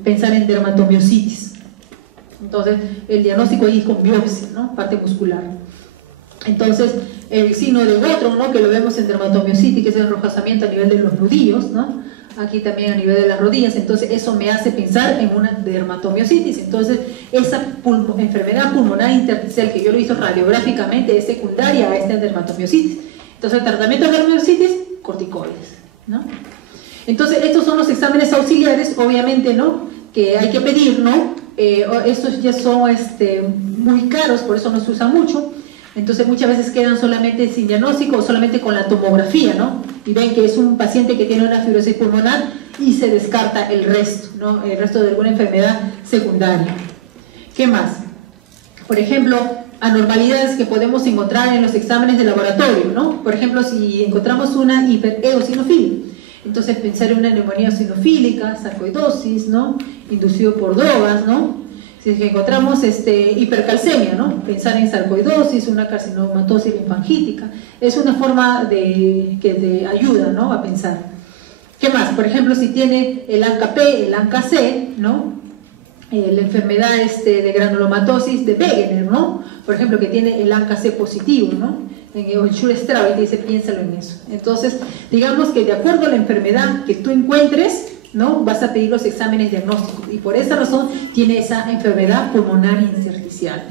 pensar en dermatomiositis. Entonces, el diagnóstico ahí es con biopsia, ¿no? Parte muscular. Entonces, el signo de Gottron, ¿no? Que lo vemos en dermatomiositis, que es el enrojazamiento a nivel de los nudillos, ¿no? Aquí también a nivel de las rodillas. Entonces, eso me hace pensar en una dermatomiositis. Entonces, esa enfermedad pulmonar intersticial que yo lo hice radiográficamente es secundaria a esta dermatomiositis. Entonces, el tratamiento de dermatomiositis, corticoides, ¿no? Entonces, estos son los exámenes auxiliares, obviamente, ¿no? Que hay que pedir, ¿no? Estos ya son muy caros, por eso no se usa mucho. Entonces muchas veces quedan solamente sin diagnóstico o solamente con la tomografía, ¿no? Y ven que es un paciente que tiene una fibrosis pulmonar y se descarta el resto, ¿no? El resto de alguna enfermedad secundaria. ¿Qué más? Por ejemplo, anormalidades que podemos encontrar en los exámenes de laboratorio, ¿no? Por ejemplo, si encontramos una hipereosinofilia, entonces pensar en una neumonía eosinofílica, sarcoidosis, ¿no? Inducido por drogas, ¿no? Si es que encontramos hipercalcemia, ¿no? Pensar en sarcoidosis, una carcinomatosis linfangítica, es una forma que te ayuda, ¿no? A pensar. ¿Qué más? Por ejemplo, si tiene el ANCA-P, el ANCA-C, ¿no? La enfermedad de granulomatosis de Wegener, ¿no? Por ejemplo, que tiene el ANCA-C positivo, ¿no? En el Schur-Strauss dice, piénsalo en eso. Entonces, digamos que de acuerdo a la enfermedad que tú encuentres, ¿no? Vas a pedir los exámenes diagnósticos y por esa razón tiene esa enfermedad pulmonar intersticial.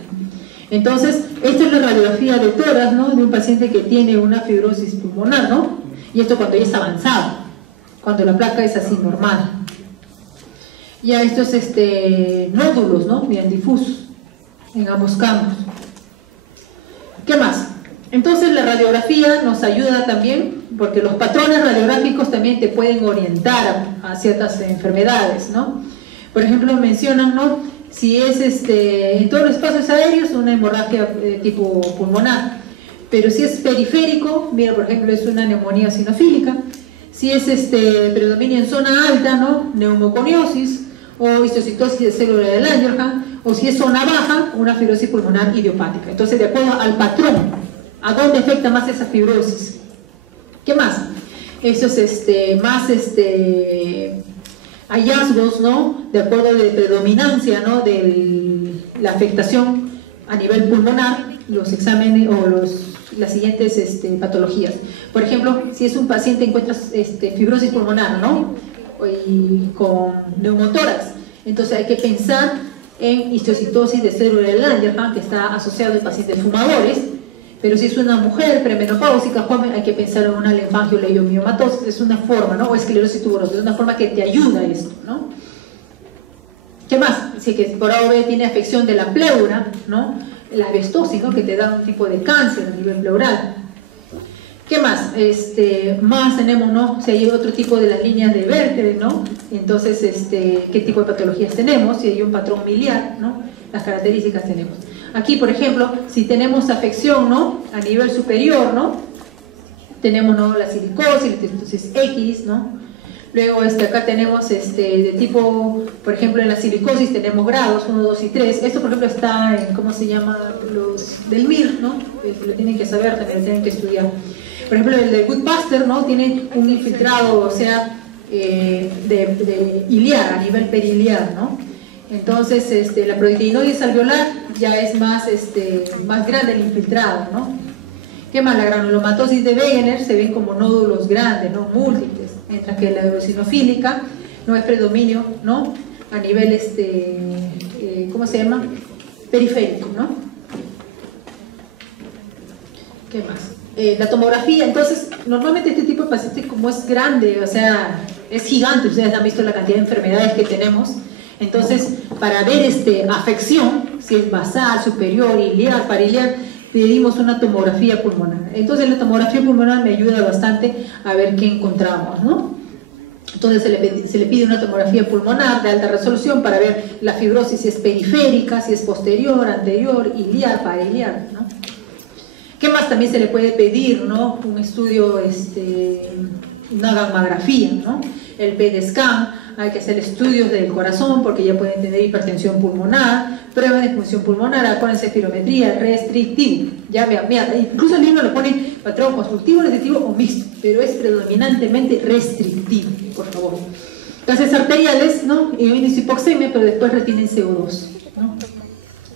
Entonces, esta es la radiografía de tórax, ¿no? De un paciente que tiene una fibrosis pulmonar, ¿no? Y esto cuando ya es avanzado, cuando la placa es así normal. Ya estos nódulos, ¿no? Bien difusos en ambos campos. ¿Qué más? Entonces la radiografía nos ayuda también porque los patrones radiográficos también te pueden orientar a ciertas enfermedades, ¿no? Por ejemplo, mencionan, ¿no? Si es en todos los espacios aéreos una hemorragia tipo pulmonar, pero si es periférico, mira, por ejemplo, es una neumonía eosinofílica. Si es predominio en zona alta, ¿no? Neumoconiosis o histocitosis de célula de Langerhans, o si es zona baja, una fibrosis pulmonar idiopática. Entonces, de acuerdo al patrón, ¿a dónde afecta más esa fibrosis? ¿Qué más? Eso es más hallazgos, ¿no? De acuerdo de predominancia, ¿no? De la afectación a nivel pulmonar, los exámenes o las siguientes patologías. Por ejemplo, si es un paciente encuentras fibrosis pulmonar, ¿no? Y con neumotórax, entonces hay que pensar en histocitosis de célula de Langerhans, que está asociado en pacientes fumadores. Pero si es una mujer premenopáusica joven, hay que pensar en una linfangioleiomyomatosis, es una forma, ¿no? O esclerosis tuberosa, es una forma que te ayuda a esto, ¿no? ¿Qué más? Si que por ahora tiene afección de la pleura, ¿no? La asbestosis, ¿no? Que te da un tipo de cáncer a nivel pleural. ¿Qué más? Más tenemos, ¿no? Si hay otro tipo de las líneas de Vértebres, ¿no? Entonces, ¿qué tipo de patologías tenemos? Si hay un patrón miliar, ¿no? Las características tenemos. Aquí, por ejemplo, si tenemos afección, ¿no? A nivel superior, ¿no? Tenemos, ¿no? La silicosis, la cistosis X, ¿no? Luego, acá tenemos de tipo, por ejemplo, en la silicosis tenemos grados 1, 2 y 3. Esto, por ejemplo, está en, ¿cómo se llama? Los del MIR, ¿no? Lo tienen que saber, también lo tienen que estudiar. Por ejemplo, el de Goodbuster, ¿no? Tiene un infiltrado, o sea, de iliar, a nivel periliar, ¿no? Entonces, la proteinosis alveolar ya es más grande el infiltrado, ¿no? ¿Qué más? La granulomatosis de Wegener se ven como nódulos grandes, ¿no? Múltiples, mientras que la eosinofílica no es predominio, ¿no? A nivel, ¿cómo se llama? Periférico, ¿no? ¿Qué más? La tomografía, entonces, normalmente este tipo de pacientes, como es grande, o sea, es gigante, ustedes han visto la cantidad de enfermedades que tenemos. Entonces, para ver afección, si es basal, superior, iliar, pariliar, pedimos una tomografía pulmonar. Entonces, la tomografía pulmonar me ayuda bastante a ver qué encontramos, ¿no? Entonces, se le pide una tomografía pulmonar de alta resolución para ver la fibrosis, si es periférica, si es posterior, anterior, iliar, pariliar, ¿no? ¿Qué más también se le puede pedir, ¿no? Un estudio, una gammagrafía, ¿no? El PET scan, hay que hacer estudios del corazón porque ya pueden tener hipertensión pulmonar, pruebas de función pulmonar, acuérdense, espirometría, restrictivo. Ya mira, incluso el libro lo pone patrón constructivo, restrictivo o mixto, pero es predominantemente restrictivo, por favor. Gases arteriales, ¿no? Índice hipoxemia, pero después retienen CO2, ¿no?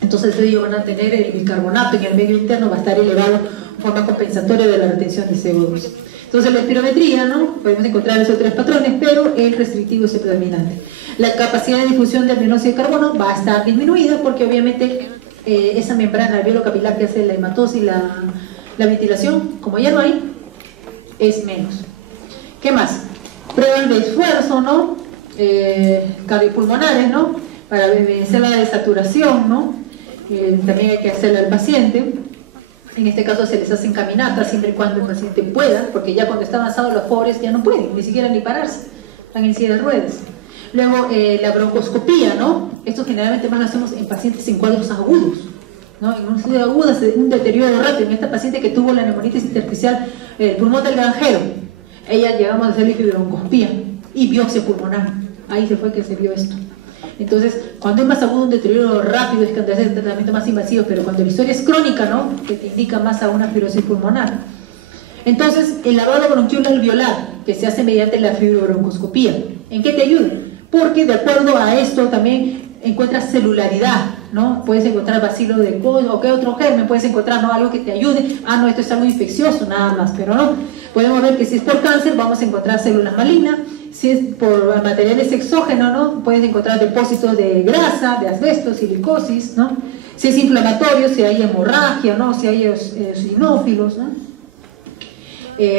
Entonces ellos van a tener el bicarbonato en el medio interno, va a estar elevado en forma compensatoria de la retención de CO2. Entonces la espirometría, ¿no? Podemos encontrar esos tres patrones, pero el restrictivo es el predominante. La capacidad de difusión del monóxido de carbono va a estar disminuida porque obviamente esa membrana alveolo-capilar que hace la hematosis, la ventilación, como ya no hay, es menos. ¿Qué más? Pruebas de esfuerzo, ¿no? Cardiopulmonares, ¿no? Para vencer la desaturación, ¿no? También hay que hacerla al paciente. En este caso se les hacen caminatas siempre y cuando el paciente pueda, porque ya cuando está avanzado los pobres ya no pueden, ni siquiera ni pararse, están en silla de ruedas. Luego la broncoscopía, ¿no? Esto generalmente más lo hacemos en pacientes en cuadros agudos, ¿no? En un estudio agudo, un deterioro rápido. En esta paciente que tuvo la neumonitis intersticial, el pulmón del granjero, ella llegamos a hacerle broncoscopía y biopsia pulmonar. Ahí se fue que se vio esto. Entonces, cuando es más agudo, un deterioro rápido, es que hacer un tratamiento más invasivo, pero cuando la historia es crónica, ¿no? Que te indica más a una fibrosis pulmonar. Entonces, el lavado bronquial alveolar, que se hace mediante la fibrobroncoscopía, ¿en qué te ayuda? Porque de acuerdo a esto también encuentras celularidad, ¿no? Puedes encontrar bacilo de Koch o qué otro germen, puedes encontrar, ¿no? Algo que te ayude. Ah, no, esto es algo infeccioso, nada más, pero no. Podemos ver que si es por cáncer, vamos a encontrar células malignas. Si es por materiales exógenos, ¿no? Puedes encontrar depósitos de grasa, de asbesto, silicosis, ¿no? Si es inflamatorio, si hay hemorragia, ¿no? Si hay eosinófilos, ¿no?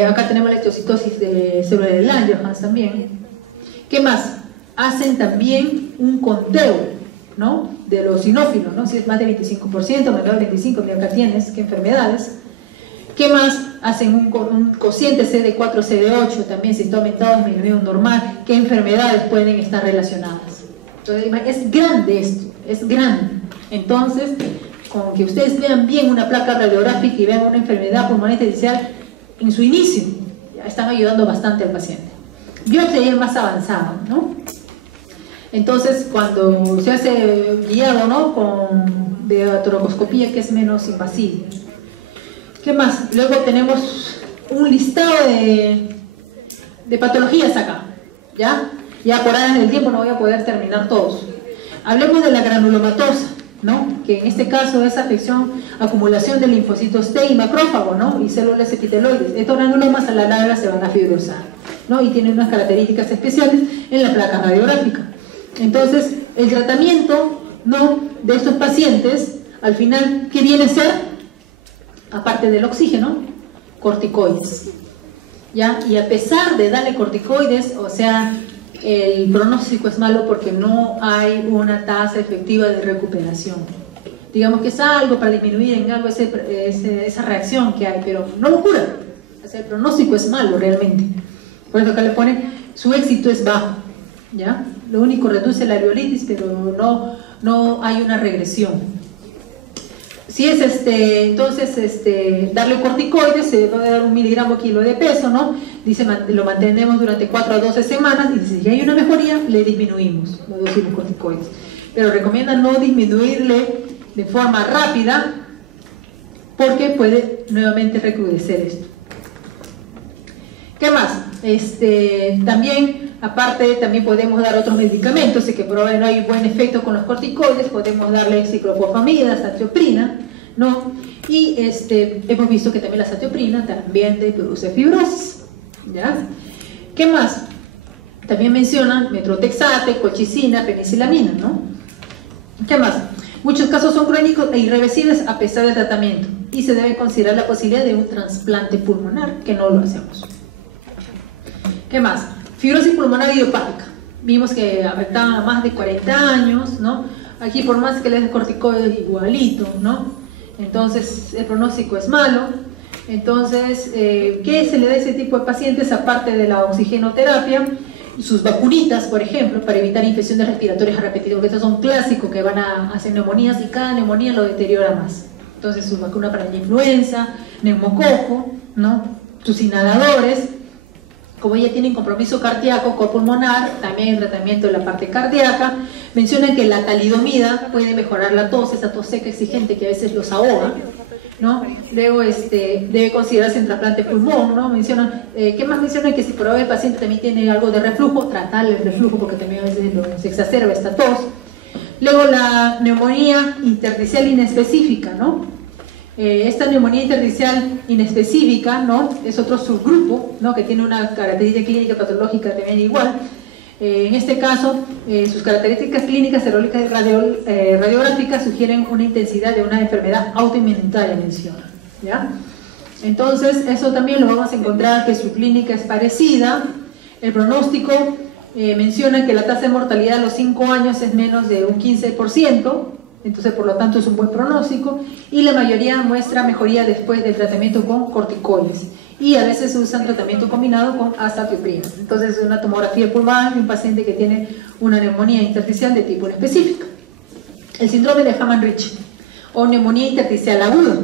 Acá tenemos la histocitosis de células de Langerhans también. ¿Qué más? Hacen también un conteo, ¿no? De los eosinófilos, ¿no? Si es más de 25%, menor de 25%, mira, acá tienes qué enfermedades. ¿Qué más? Hacen un cociente CD4, CD8, también si está aumentado, disminuido, normal. ¿Qué enfermedades pueden estar relacionadas? Entonces, es grande esto, es grande. Entonces, con que ustedes vean bien una placa radiográfica y vean una enfermedad pulmonar intersticial en su inicio, ya están ayudando bastante al paciente. Biopsia ya es más avanzado, ¿no? Entonces, cuando se hace guiado, ¿no? Con toracoscopía, que es menos invasivo. ¿Qué más? Luego tenemos un listado de patologías acá, ¿ya? Ya por áreas del tiempo no voy a poder terminar todos. Hablemos de la granulomatosa, ¿no? Que en este caso es afección, acumulación de linfocitos T y macrófago, ¿no? Y células epiteloides. Estos granulomas a la larga se van a fibrosar, ¿no? Y tienen unas características especiales en la placa radiográfica. Entonces, el tratamiento, ¿no?, de estos pacientes, al final, ¿qué viene a ser? Aparte del oxígeno, corticoides, ¿ya? Y a pesar de darle corticoides, o sea, el pronóstico es malo porque no hay una tasa efectiva de recuperación. Digamos que es algo para disminuir en algo esa reacción que hay, pero no lo cura. O sea, el pronóstico es malo realmente. Por eso acá le ponen, su éxito es bajo, ¿ya? Lo único reduce la alveolitis, pero no hay una regresión. Si es entonces darle corticoides, se debe dar 1 miligramo kilo de peso, ¿no? Dice, lo mantenemos durante 4 a 12 semanas y si hay una mejoría, le disminuimos la dosis de corticoides. Pero recomienda no disminuirle de forma rápida porque puede nuevamente recrudecer esto. ¿Qué más? También, aparte, también podemos dar otros medicamentos, si que por ahora no hay buen efecto con los corticoides, podemos darle ciclofosfamida, satioprina, ¿no? Y hemos visto que también la satioprina también produce fibrosis, ¿ya? ¿Qué más? También mencionan metrotexate, colchicina, penicilamina, ¿no? ¿Qué más? Muchos casos son crónicos e irreversibles a pesar del tratamiento y se debe considerar la posibilidad de un trasplante pulmonar, que no lo hacemos. ¿Qué más? Fibrosis pulmonar idiopática. Vimos que afectaban a más de 40 años, ¿no? Aquí por más que le des corticoides igualito, ¿no? Entonces el pronóstico es malo. Entonces, ¿qué se le da a ese tipo de pacientes aparte de la oxigenoterapia? Sus vacunitas, por ejemplo, para evitar infecciones respiratorias repetidas, porque estos son clásicos que van a hacer neumonías y cada neumonía lo deteriora más. Entonces, sus vacunas para la influenza, neumococo, ¿no? Sus inhaladores. Como ya tienen compromiso cardíaco, copulmonar, también el tratamiento de la parte cardíaca. Mencionan que la talidomida puede mejorar la tos, esa tos seca exigente que a veces los ahoga, ¿no? Luego debe considerarse en trasplante pulmón, ¿no? Mencionan, ¿qué más mencionan? Que si por ahora el paciente también tiene algo de reflujo, tratarle el reflujo porque también a veces se exacerba esta tos. Luego la neumonía intersticial inespecífica, ¿no? Esta neumonía intersticial inespecífica, ¿no?, es otro subgrupo, ¿no?, que tiene una característica clínica patológica también igual. En este caso, sus características clínicas serológicas y radiográficas sugieren una intensidad de una enfermedad autoinmunitaria, menciona, ¿ya? Entonces, eso también lo vamos a encontrar que su clínica es parecida. El pronóstico menciona que la tasa de mortalidad a los 5 años es menos de un 15%, entonces por lo tanto es un buen pronóstico, y la mayoría muestra mejoría después del tratamiento con corticoides, y a veces se usa tratamiento combinado con azatioprina. Entonces es una tomografía pulmonar de un paciente que tiene una neumonía intersticial de tipo específica. El síndrome de Hamann-Rich o neumonía intersticial aguda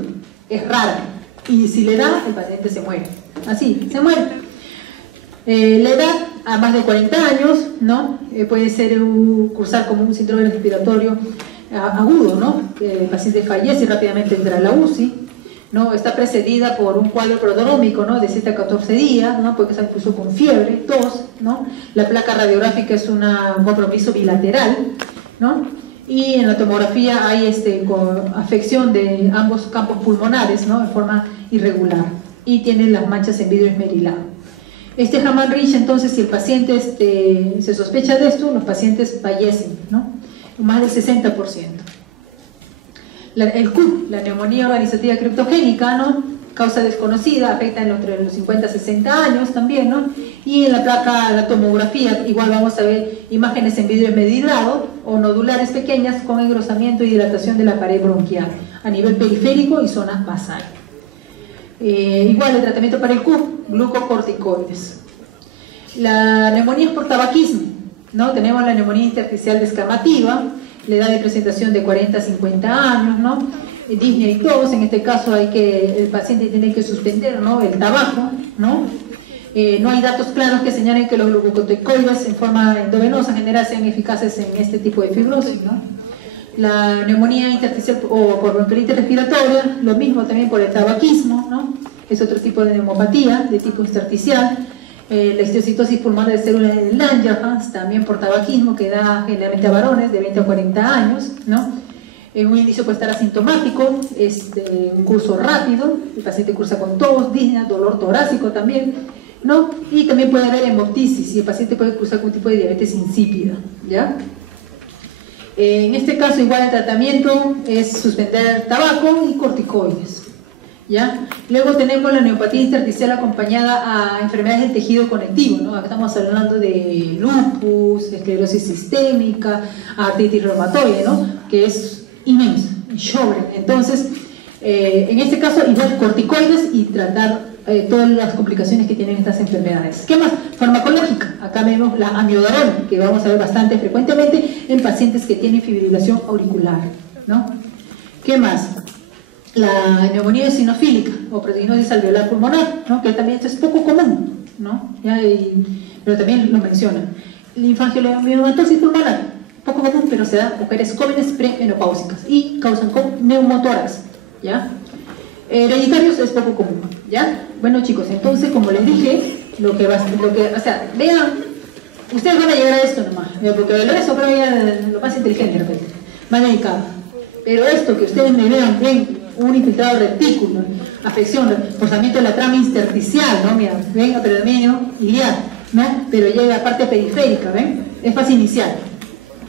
es rara, y si le da, el paciente se muere, así, se muere. La edad a más de 40 años, ¿no? Puede ser cursar como un síndrome respiratorio agudo, ¿no? El paciente fallece y rápidamente entra a la UCI, ¿no? Está precedida por un cuadro prodrómico, ¿no?, de 7 a 14 días, ¿no?, porque se puso con fiebre, tos, ¿no? La placa radiográfica es un compromiso bilateral, ¿no? Y en la tomografía hay afección de ambos campos pulmonares, ¿no?, en forma irregular, y tiene las manchas en vidrio esmerilado. Hamann-Rich, entonces, si el paciente se sospecha de esto, los pacientes fallecen, ¿no?, más del 60%. El CUP, la neumonía organizativa criptogénica, ¿no?, causa desconocida, afecta entre los 50 a 60 años también, ¿no? Y en la tomografía igual vamos a ver imágenes en vidrio esmerilado o nodulares pequeñas con engrosamiento y dilatación de la pared bronquial a nivel periférico y zona basal. Igual el tratamiento para el CUP, glucocorticoides. La neumonía es por tabaquismo, ¿no? Tenemos la neumonía intersticial descamativa, la edad de presentación de 40 a 50 años, ¿no? Disnea y tos, en este caso el paciente tiene que suspender, ¿no?, el tabaco, ¿no? No hay datos claros que señalen que los glucocorticoides en forma endovenosa en general sean eficaces en este tipo de fibrosis, ¿no? La neumonía intersticial o por bronquiolitis respiratoria, lo mismo también por el tabaquismo, ¿no? Es otro tipo de neumopatía de tipo intersticial. La histiocytosis pulmonar de células de Langerhans, también por tabaquismo, que da generalmente a varones de 20 a 40 años, ¿no? Un inicio puede estar asintomático, un curso rápido, el paciente cursa con tos, disnea, dolor torácico también, ¿no? Y también puede haber hemoptisis y el paciente puede cursar con un tipo de diabetes insípida, ¿ya? En este caso, igual el tratamiento es suspender tabaco y corticoides, ¿ya? Luego tenemos la neopatía intersticial acompañada a enfermedades del tejido conectivo, ¿no? Acá estamos hablando de lupus, esclerosis sistémica, artritis reumatoide, ¿no? Que es inmenso, Sjögren. Entonces, en este caso, igual corticoides y tratar todas las complicaciones que tienen estas enfermedades. ¿Qué más? Farmacológica. Acá vemos la amiodarona, que vamos a ver bastante frecuentemente en pacientes que tienen fibrilación auricular, ¿no? ¿Qué más? La neumonía eosinofílica o proteinosis alveolar pulmonar, ¿no? Que también esto es poco común, ¿no? Pero también lo mencionan. Linfangiomatosis pulmonar, poco común, pero se da en mujeres jóvenes premenopáusicas y causan con neumotórax, ¿ya? Hereditarios es poco común, ¿ya? Bueno, chicos, entonces, como les dije, o sea, vean, ustedes van a llegar a esto nomás, porque el resto creo ya lo más inteligente de repente, más dedicado. Pero esto que ustedes me vean, ven un infiltrado retículo, afección, forzamiento de la trama intersticial, ¿no? Mira, ven aperodominio iliar, ¿no? Pero llega a parte periférica, ¿ven? Es fase inicial.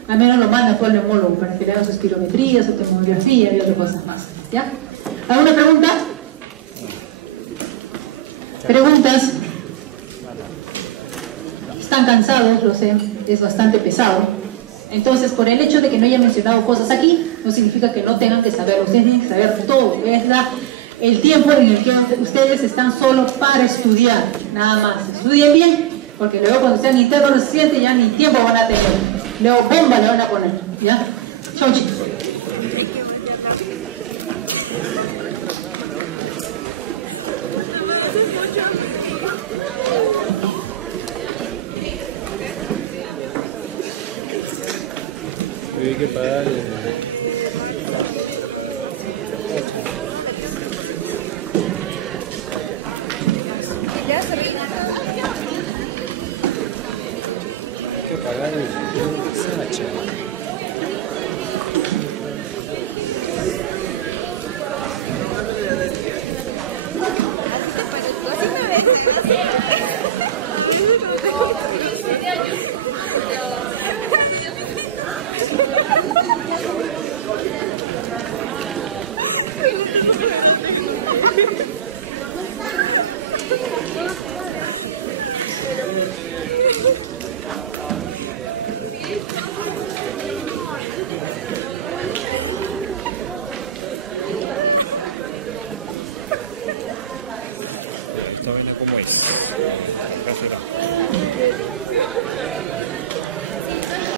Al menos lo manda por el neumólogo para que le haga su espirometría, su tomografía y otras cosas más, ¿ya? ¿Alguna pregunta? ¿Preguntas? Están cansados, lo sé, es bastante pesado. Entonces, por el hecho de que no haya mencionado cosas aquí, no significa que no tengan que saberlo. Ustedes tienen que saber todo. Es el tiempo en el que ustedes están solo para estudiar, nada más. Estudien bien, porque luego cuando sean internos residentes ya ni tiempo van a tener. Luego bomba le van a poner, ¿ya? Chau, chicos. Hay que pagar el Sacha.